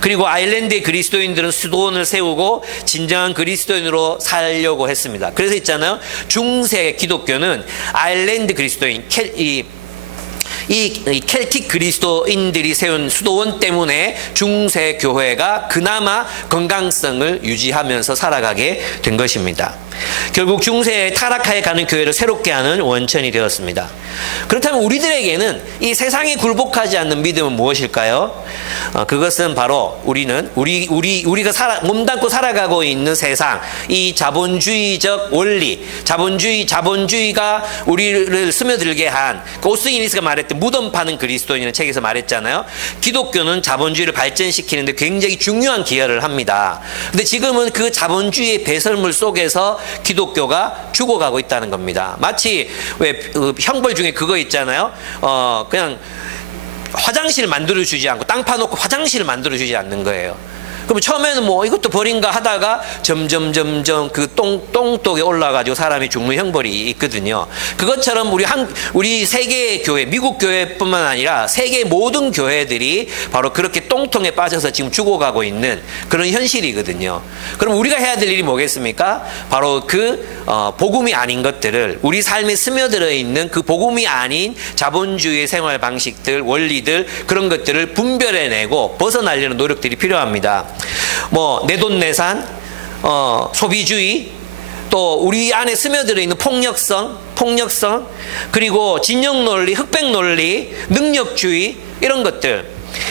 그리고 아일랜드의 그리스도인들은 수도원을 세우고 진정한 그리스도인으로 살려고 했습니다. 그래서 있잖아요. 중세 기독교는 아일랜드 그리스도인, 이 켈틱 그리스도인들이 세운 수도원 때문에 중세 교회가 그나마 건강성을 유지하면서 살아가게 된 것입니다. 결국 중세에 타락하여 가는 교회를 새롭게 하는 원천이 되었습니다. 그렇다면 우리들에게는 이 세상에 굴복하지 않는 믿음은 무엇일까요? 그것은 바로 우리가 몸담고 살아가고 있는 세상, 이 자본주의적 원리, 자본주의가 우리를 스며들게 한, 오스티니스가 말했던 무덤 파는 그리스도인이라는 책에서 말했잖아요. 기독교는 자본주의를 발전시키는데 굉장히 중요한 기여를 합니다. 근데 지금은 그 자본주의의 배설물 속에서 기독교가 죽어가고 있다는 겁니다. 마치 왜 형벌 중에 그거 있잖아요. 그냥 화장실 만들어주지 않고 땅 파놓고 화장실을 만들어주지 않는 거예요. 그럼 처음에는 뭐 이것도 벌인가 하다가 점점 그 똥독에 올라가지고 사람이 죽는 형벌이 있거든요. 그것처럼 우리 세계 교회, 미국 교회뿐만 아니라 세계 모든 교회들이 바로 그렇게 똥통에 빠져서 지금 죽어가고 있는 그런 현실이거든요. 그럼 우리가 해야 될 일이 뭐겠습니까? 바로 복음이 아닌 것들을, 우리 삶에 스며들어 있는 그 복음이 아닌 자본주의의 생활 방식들, 원리들, 그런 것들을 분별해내고 벗어나려는 노력들이 필요합니다. 뭐 내돈내산, 소비주의, 또 우리 안에 스며들어 있는 폭력성, 그리고 진영 논리, 흑백 논리, 능력주의,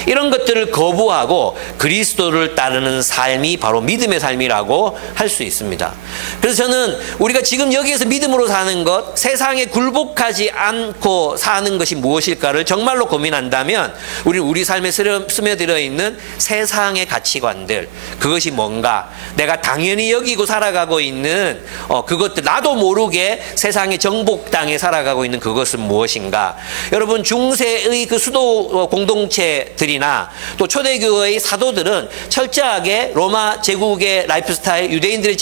이런 것들을 거부하고 그리스도를 따르는 삶이 바로 믿음의 삶이라고 할 수 있습니다. 그래서 저는 우리가 지금 여기에서 믿음으로 사는 것, 세상에 굴복하지 않고 사는 것이 무엇일까를 정말로 고민한다면 우리 삶에 스며들어 있는 세상의 가치관들, 그것이 뭔가, 내가 당연히 여기고 살아가고 있는 그것들, 나도 모르게 세상의 정복당에 살아가고 있는 그것은 무엇인가. 여러분, 중세의 그 수도 공동체들이나 또 초대교회의 사도들은 철저하게 로마 제국의 라이프 스타일, 유대인들의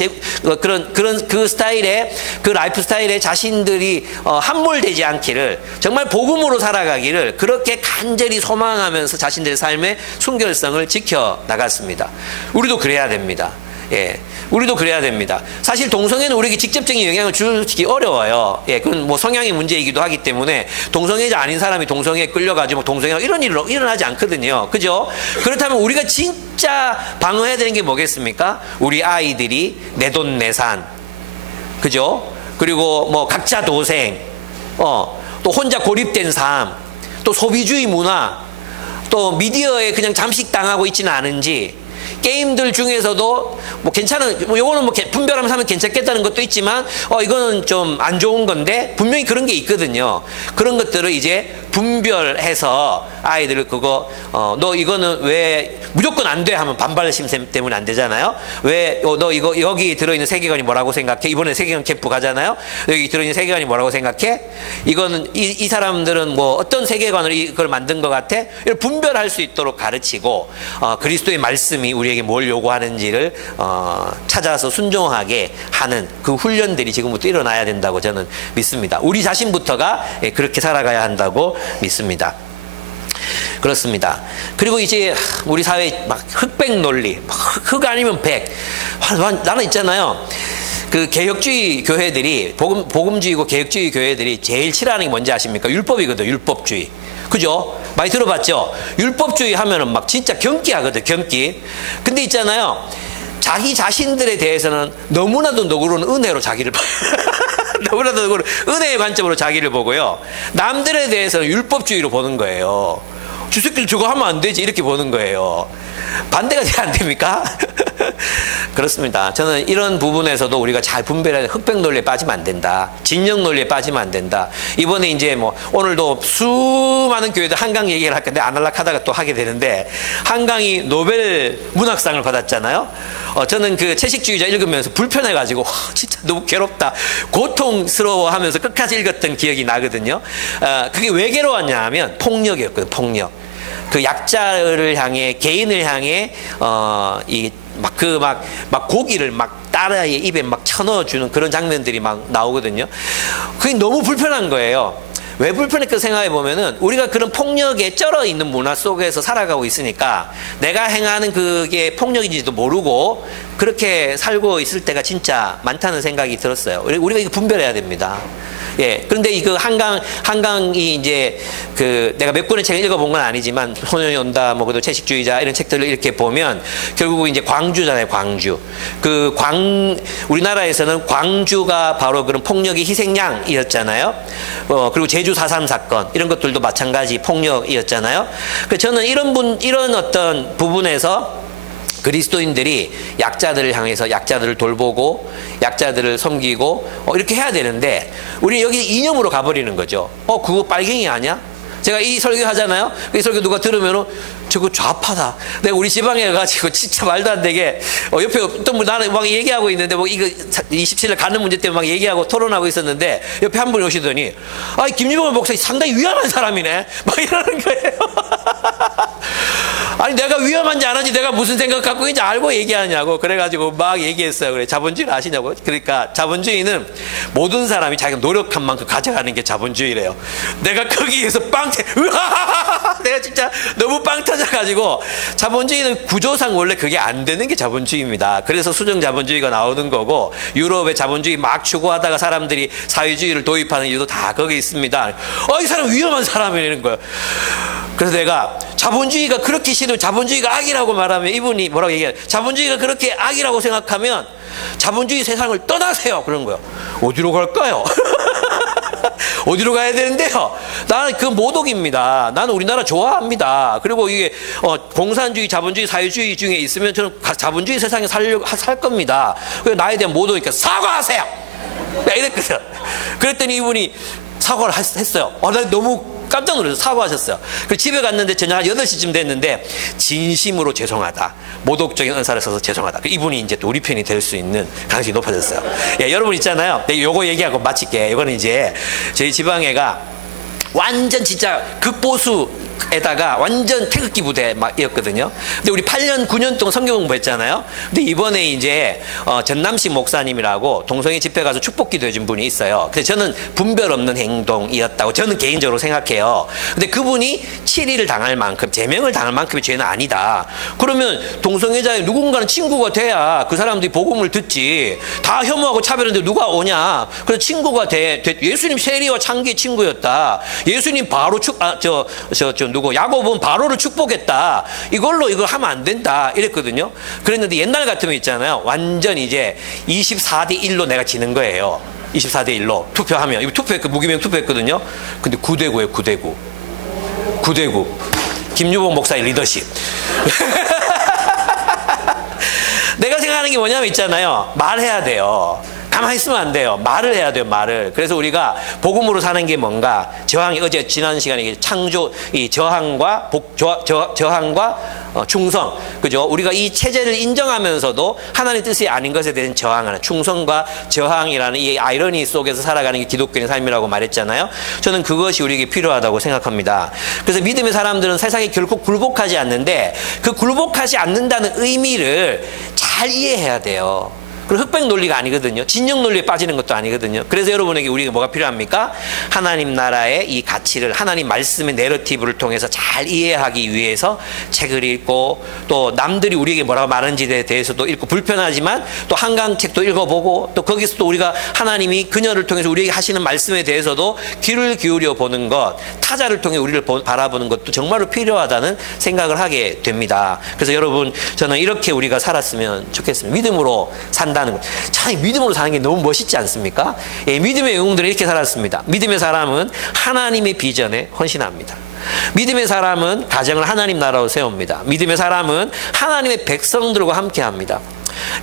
그 스타일의, 그 라이프 스타일에 자신들이 함몰되지 않기를, 정말 복음으로 살아가기를 그렇게 간절히 소망하면서 자신들의 삶의 순결성을 지켜 나갔습니다. 우리도 그래야 됩니다. 예, 우리도 그래야 됩니다. 사실 동성애는 우리에게 직접적인 영향을 주기 어려워요. 예, 그건 뭐 성향의 문제이기도 하기 때문에 동성애자 아닌 사람이 동성애에 끌려가지고 동성애 이런 일은 일어나지 않거든요. 그죠? 그렇다면 우리가 진짜 방어해야 되는 게 뭐겠습니까? 우리 아이들이 내돈내산, 그죠? 그리고 뭐 각자 도생, 또 혼자 고립된 삶, 또 소비주의 문화, 또 미디어에 그냥 잠식당하고 있지는 않은지, 게임들 중에서도 뭐 괜찮은, 뭐 요거는 뭐 분별하면서 하면 괜찮겠다는 것도 있지만 이거는 좀 안 좋은 건데 분명히 그런 게 있거든요. 그런 것들을 이제 분별해서 아이들을 너 이거는 왜 무조건 안 돼 하면 반발심 때문에 안 되잖아요. 왜 너 이거 여기 들어있는 세계관이 뭐라고 생각해? 이번에 세계관 캠프 가잖아요. 여기 들어있는 세계관이 뭐라고 생각해? 이거는 이 사람들은 뭐 어떤 세계관으로 이걸 만든 것 같아? 이걸 분별할 수 있도록 가르치고 그리스도의 말씀이 우리에게 뭘 요구하는지를 찾아서 순종하게 하는 그 훈련들이 지금부터 일어나야 된다고 저는 믿습니다. 우리 자신부터가 그렇게 살아가야 한다고 믿습니다. 그렇습니다. 그리고 이제 우리 사회 막 흑백 논리, 흑 아니면 백. 나는 있잖아요. 그 개혁주의 교회들이, 복음주의고 개혁주의 교회들이 제일 싫어하는 게 뭔지 아십니까? 율법이거든, 율법주의. 그죠? 많이 들어봤죠? 율법주의 하면은 막 진짜 경기하거든, 경기. 근데 있잖아요. 자기 자신들에 대해서는 너무나도 너그러운 은혜로 자기를 봐요. 너무나도 너그러운 은혜의 관점으로 자기를 보고요. 남들에 대해서는 율법주의로 보는 거예요. 저 새끼들 저거 하면 안 되지, 이렇게 보는 거예요. 반대가 돼야 안 됩니까? 그렇습니다. 저는 이런 부분에서도 우리가 잘 분별해야, 흑백 논리에 빠지면 안 된다. 진영 논리에 빠지면 안 된다. 이번에 이제 뭐 오늘도 수많은 교회들 한강 얘기를 할 건데 안 하려고 하다가 또 하게 되는데, 한강이 노벨 문학상을 받았잖아요. 저는 그 채식주의자 읽으면서 불편해가지고 진짜 너무 괴롭다, 고통스러워하면서 끝까지 읽었던 기억이 나거든요. 그게 왜 괴로웠냐 하면 폭력이었거든요. 폭력. 그 약자를 향해, 개인을 향해 막 고기를 막 딸아이의 입에 막 쳐넣어주는 그런 장면들이 막 나오거든요. 그게 너무 불편한 거예요. 왜 불편했까 생각해 보면은 우리가 그런 폭력에 쩔어 있는 문화 속에서 살아가고 있으니까 내가 행하는 그게 폭력인지도 모르고 그렇게 살고 있을 때가 진짜 많다는 생각이 들었어요. 우리가 이거 분별해야 됩니다. 예. 그런데 이거 한강이 이제 내가 몇 권의 책을 읽어본 건 아니지만 소년이 온다, 뭐, 그도 채식주의자 이런 책들을 이렇게 보면 결국 이제 광주잖아요, 광주. 우리나라에서는 광주가 바로 그런 폭력의 희생양이었잖아요. 그리고 제주 4.3 사건 이런 것들도 마찬가지 폭력이었잖아요. 그래서 저는 이런 어떤 부분에서 그리스도인들이 약자들을 향해서 약자들을 돌보고 약자들을 섬기고 이렇게 해야 되는데 우리 여기 이념으로 가버리는 거죠. 그거 빨갱이 아니야? 제가 이 설교 하잖아요. 이 설교 누가 들으면은 저거 좌파다. 내가 우리 지방에 가가지고 진짜 말도 안 되게 옆에 어떤 분 나는 막 얘기하고 있는데 뭐 이거 27일 가는 문제 때문에 막 얘기하고 토론하고 있었는데 옆에 한 분이 오시더니 김유봉 목사 상당히 위험한 사람이네. 막 이러는 거예요. 아니 내가 위험한지 안 한지 내가 무슨 생각 갖고 있는지 알고 얘기하냐고. 그래가지고 막 얘기했어요. 그래 자본주의를 아시냐고. 그러니까 자본주의는 모든 사람이 자기가 노력한 만큼 가져가는 게 자본주의래요. 내가 거기에서 내가 진짜 너무 빵 터져가지고 자본주의는 구조상 원래 그게 안 되는 게 자본주의입니다. 그래서 수정 자본주의가 나오는 거고 유럽의 자본주의 막 추구하다가 사람들이 사회주의를 도입하는 이유도 다 거기 있습니다. 이 사람 위험한 사람이라는 거예요. 그래서 내가 자본주의가 그렇게 싫으면 자본주의가 악이라고 말하면 이분이 뭐라고 얘기해요? 자본주의가 그렇게 악이라고 생각하면 자본주의 세상을 떠나세요. 그런 거예요. 어디로 갈까요? 어디로 가야 되는데요? 나는 그 모독입니다. 나는 우리나라 좋아합니다. 그리고 이게 공산주의, 자본주의, 사회주의 중에 있으면 저는 자본주의 세상에 살 겁니다. 그래서 나에 대한 모독이니까 사과하세요. 내가 이랬거든. 그랬더니 이분이 사과를 했어요. 나 너무 깜짝 놀라서 사과하셨어요. 그리고 집에 갔는데 저녁 한 8시쯤 됐는데 진심으로 죄송하다. 모독적인 언사를 써서 죄송하다. 이분이 이제 또 우리 편이 될 수 있는 가능성이 높아졌어요. 예, 여러분 있잖아요. 내가 요거 얘기하고 마칠게. 이거는 이제 저희 지방애가 완전 진짜 극보수에다가 완전 태극기 부대이었거든요. 근데 우리 8년, 9년 동안 성경 공부했잖아요. 근데 이번에 이제 전남식 목사님이라고 동성애 집회 가서 축복기도 해준 분이 있어요. 근데 저는 분별 없는 행동이었다고 저는 개인적으로 생각해요. 근데 그분이 7일을 당할 만큼, 제명을 당할 만큼의 죄는 아니다. 그러면 동성애자의 누군가는 친구가 돼야 그 사람들이 복음을 듣지. 다 혐오하고 차별하는데 누가 오냐. 그래서 친구가 예수님 세리와 창기의 친구였다. 예수님 바로 야곱은 바로를 축복했다. 이걸로 이거 하면 안 된다. 이랬거든요. 그랬는데 옛날 같으면 있잖아요. 완전 이제 24대 1로 내가 지는 거예요. 24대 1로 투표하면. 이거 무기명 투표했거든요. 근데 9대9예요. 9대9. 김유봉 목사의 리더십. 내가 생각하는 게 뭐냐면 있잖아요. 말해야 돼요. 가만히 있으면 안 돼요. 말을 해야 돼요, 말을. 그래서 우리가 복음으로 사는 게 뭔가, 어제 지난 시간에 저항과 충성. 그죠? 우리가 이 체제를 인정하면서도 하나님 뜻이 아닌 것에 대한 저항하는, 충성과 저항이라는 이 아이러니 속에서 살아가는 게 기독교의 삶이라고 말했잖아요. 저는 그것이 우리에게 필요하다고 생각합니다. 그래서 믿음의 사람들은 세상에 결코 굴복하지 않는데 그 굴복하지 않는다는 의미를 잘 이해해야 돼요. 그리고 흑백 논리가 아니거든요. 진영 논리에 빠지는 것도 아니거든요. 그래서 여러분에게 우리가 뭐가 필요합니까? 하나님 나라의 이 가치를 하나님 말씀의 내러티브를 통해서 잘 이해하기 위해서 책을 읽고 또 남들이 우리에게 뭐라고 말하는지에 대해서도 읽고 불편하지만 또 한강책도 읽어보고 또 거기서 또 우리가 하나님이 그녀를 통해서 우리에게 하시는 말씀에 대해서도 귀를 기울여 보는 것, 타자를 통해 우리를 바라보는 것도 정말로 필요하다는 생각을 하게 됩니다. 그래서 여러분 저는 이렇게 우리가 살았으면 좋겠습니다. 믿음으로 산다는 것. 참 믿음으로 사는 게 너무 멋있지 않습니까? 예, 믿음의 영웅들은 이렇게 살았습니다. 믿음의 사람은 하나님의 비전에 헌신합니다. 믿음의 사람은 가정을 하나님 나라로 세웁니다. 믿음의 사람은 하나님의 백성들과 함께합니다.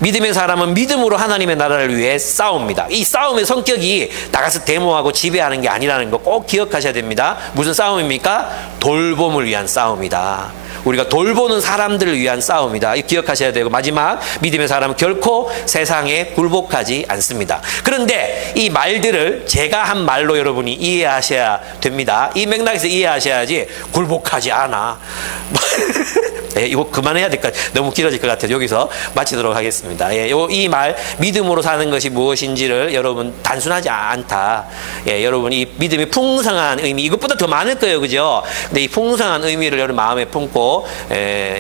믿음의 사람은 믿음으로 하나님의 나라를 위해 싸웁니다. 이 싸움의 성격이 나가서 데모하고 지배하는 게 아니라는 거 꼭 기억하셔야 됩니다. 무슨 싸움입니까? 돌봄을 위한 싸움이다. 우리가 돌보는 사람들을 위한 싸움이다. 이거 기억하셔야 되고, 마지막, 믿음의 사람은 결코 세상에 굴복하지 않습니다. 그런데 이 말들을 제가 한 말로 여러분이 이해하셔야 됩니다. 이 맥락에서 이해하셔야지 굴복하지 않아. 예, 이거 그만해야 될 것 같아요. 너무 길어질 것 같아요. 여기서 마치도록 하겠습니다. 예, 이 말, 믿음으로 사는 것이 무엇인지를 여러분 단순하지 않다. 예, 여러분 이 믿음이 풍성한 의미, 이것보다 더 많을 거예요. 그죠? 근데 이 풍성한 의미를 여러분 마음에 품고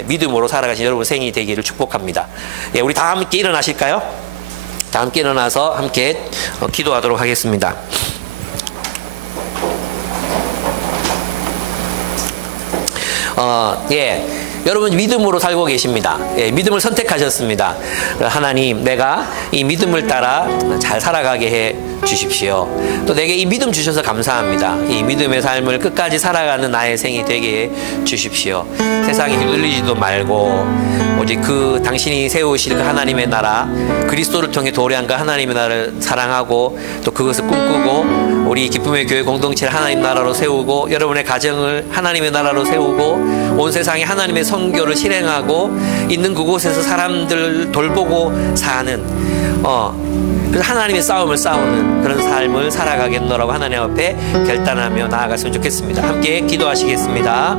믿음으로 살아가신 여러분 생이 되기를 축복합니다. 예, 우리 다 함께 일어나실까요? 다 함께 일어나서 함께 기도하도록 하겠습니다. 예. 여러분 믿음으로 살고 계십니다. 예, 믿음을 선택하셨습니다. 하나님, 내가 이 믿음을 따라 잘 살아가게 해 주십시오. 또 내게 이 믿음 주셔서 감사합니다. 이 믿음의 삶을 끝까지 살아가는 나의 생이 되게 해 주십시오. 세상에 휘둘리지도 말고 오직 그 당신이 세우실 그 하나님의 나라, 그리스도를 통해 도래한 그 하나님의 나라를 사랑하고 또 그것을 꿈꾸고 우리 기쁨의 교회 공동체를 하나님 나라로 세우고 여러분의 가정을 하나님의 나라로 세우고 온 세상에 하나님의 선교를 실행하고 있는 그곳에서 사람들 돌보고 사는 그래서 하나님의 싸움을 싸우는 그런 삶을 살아가겠노라고 하나님 앞에 결단하며 나아갔으면 좋겠습니다. 함께 기도하시겠습니다.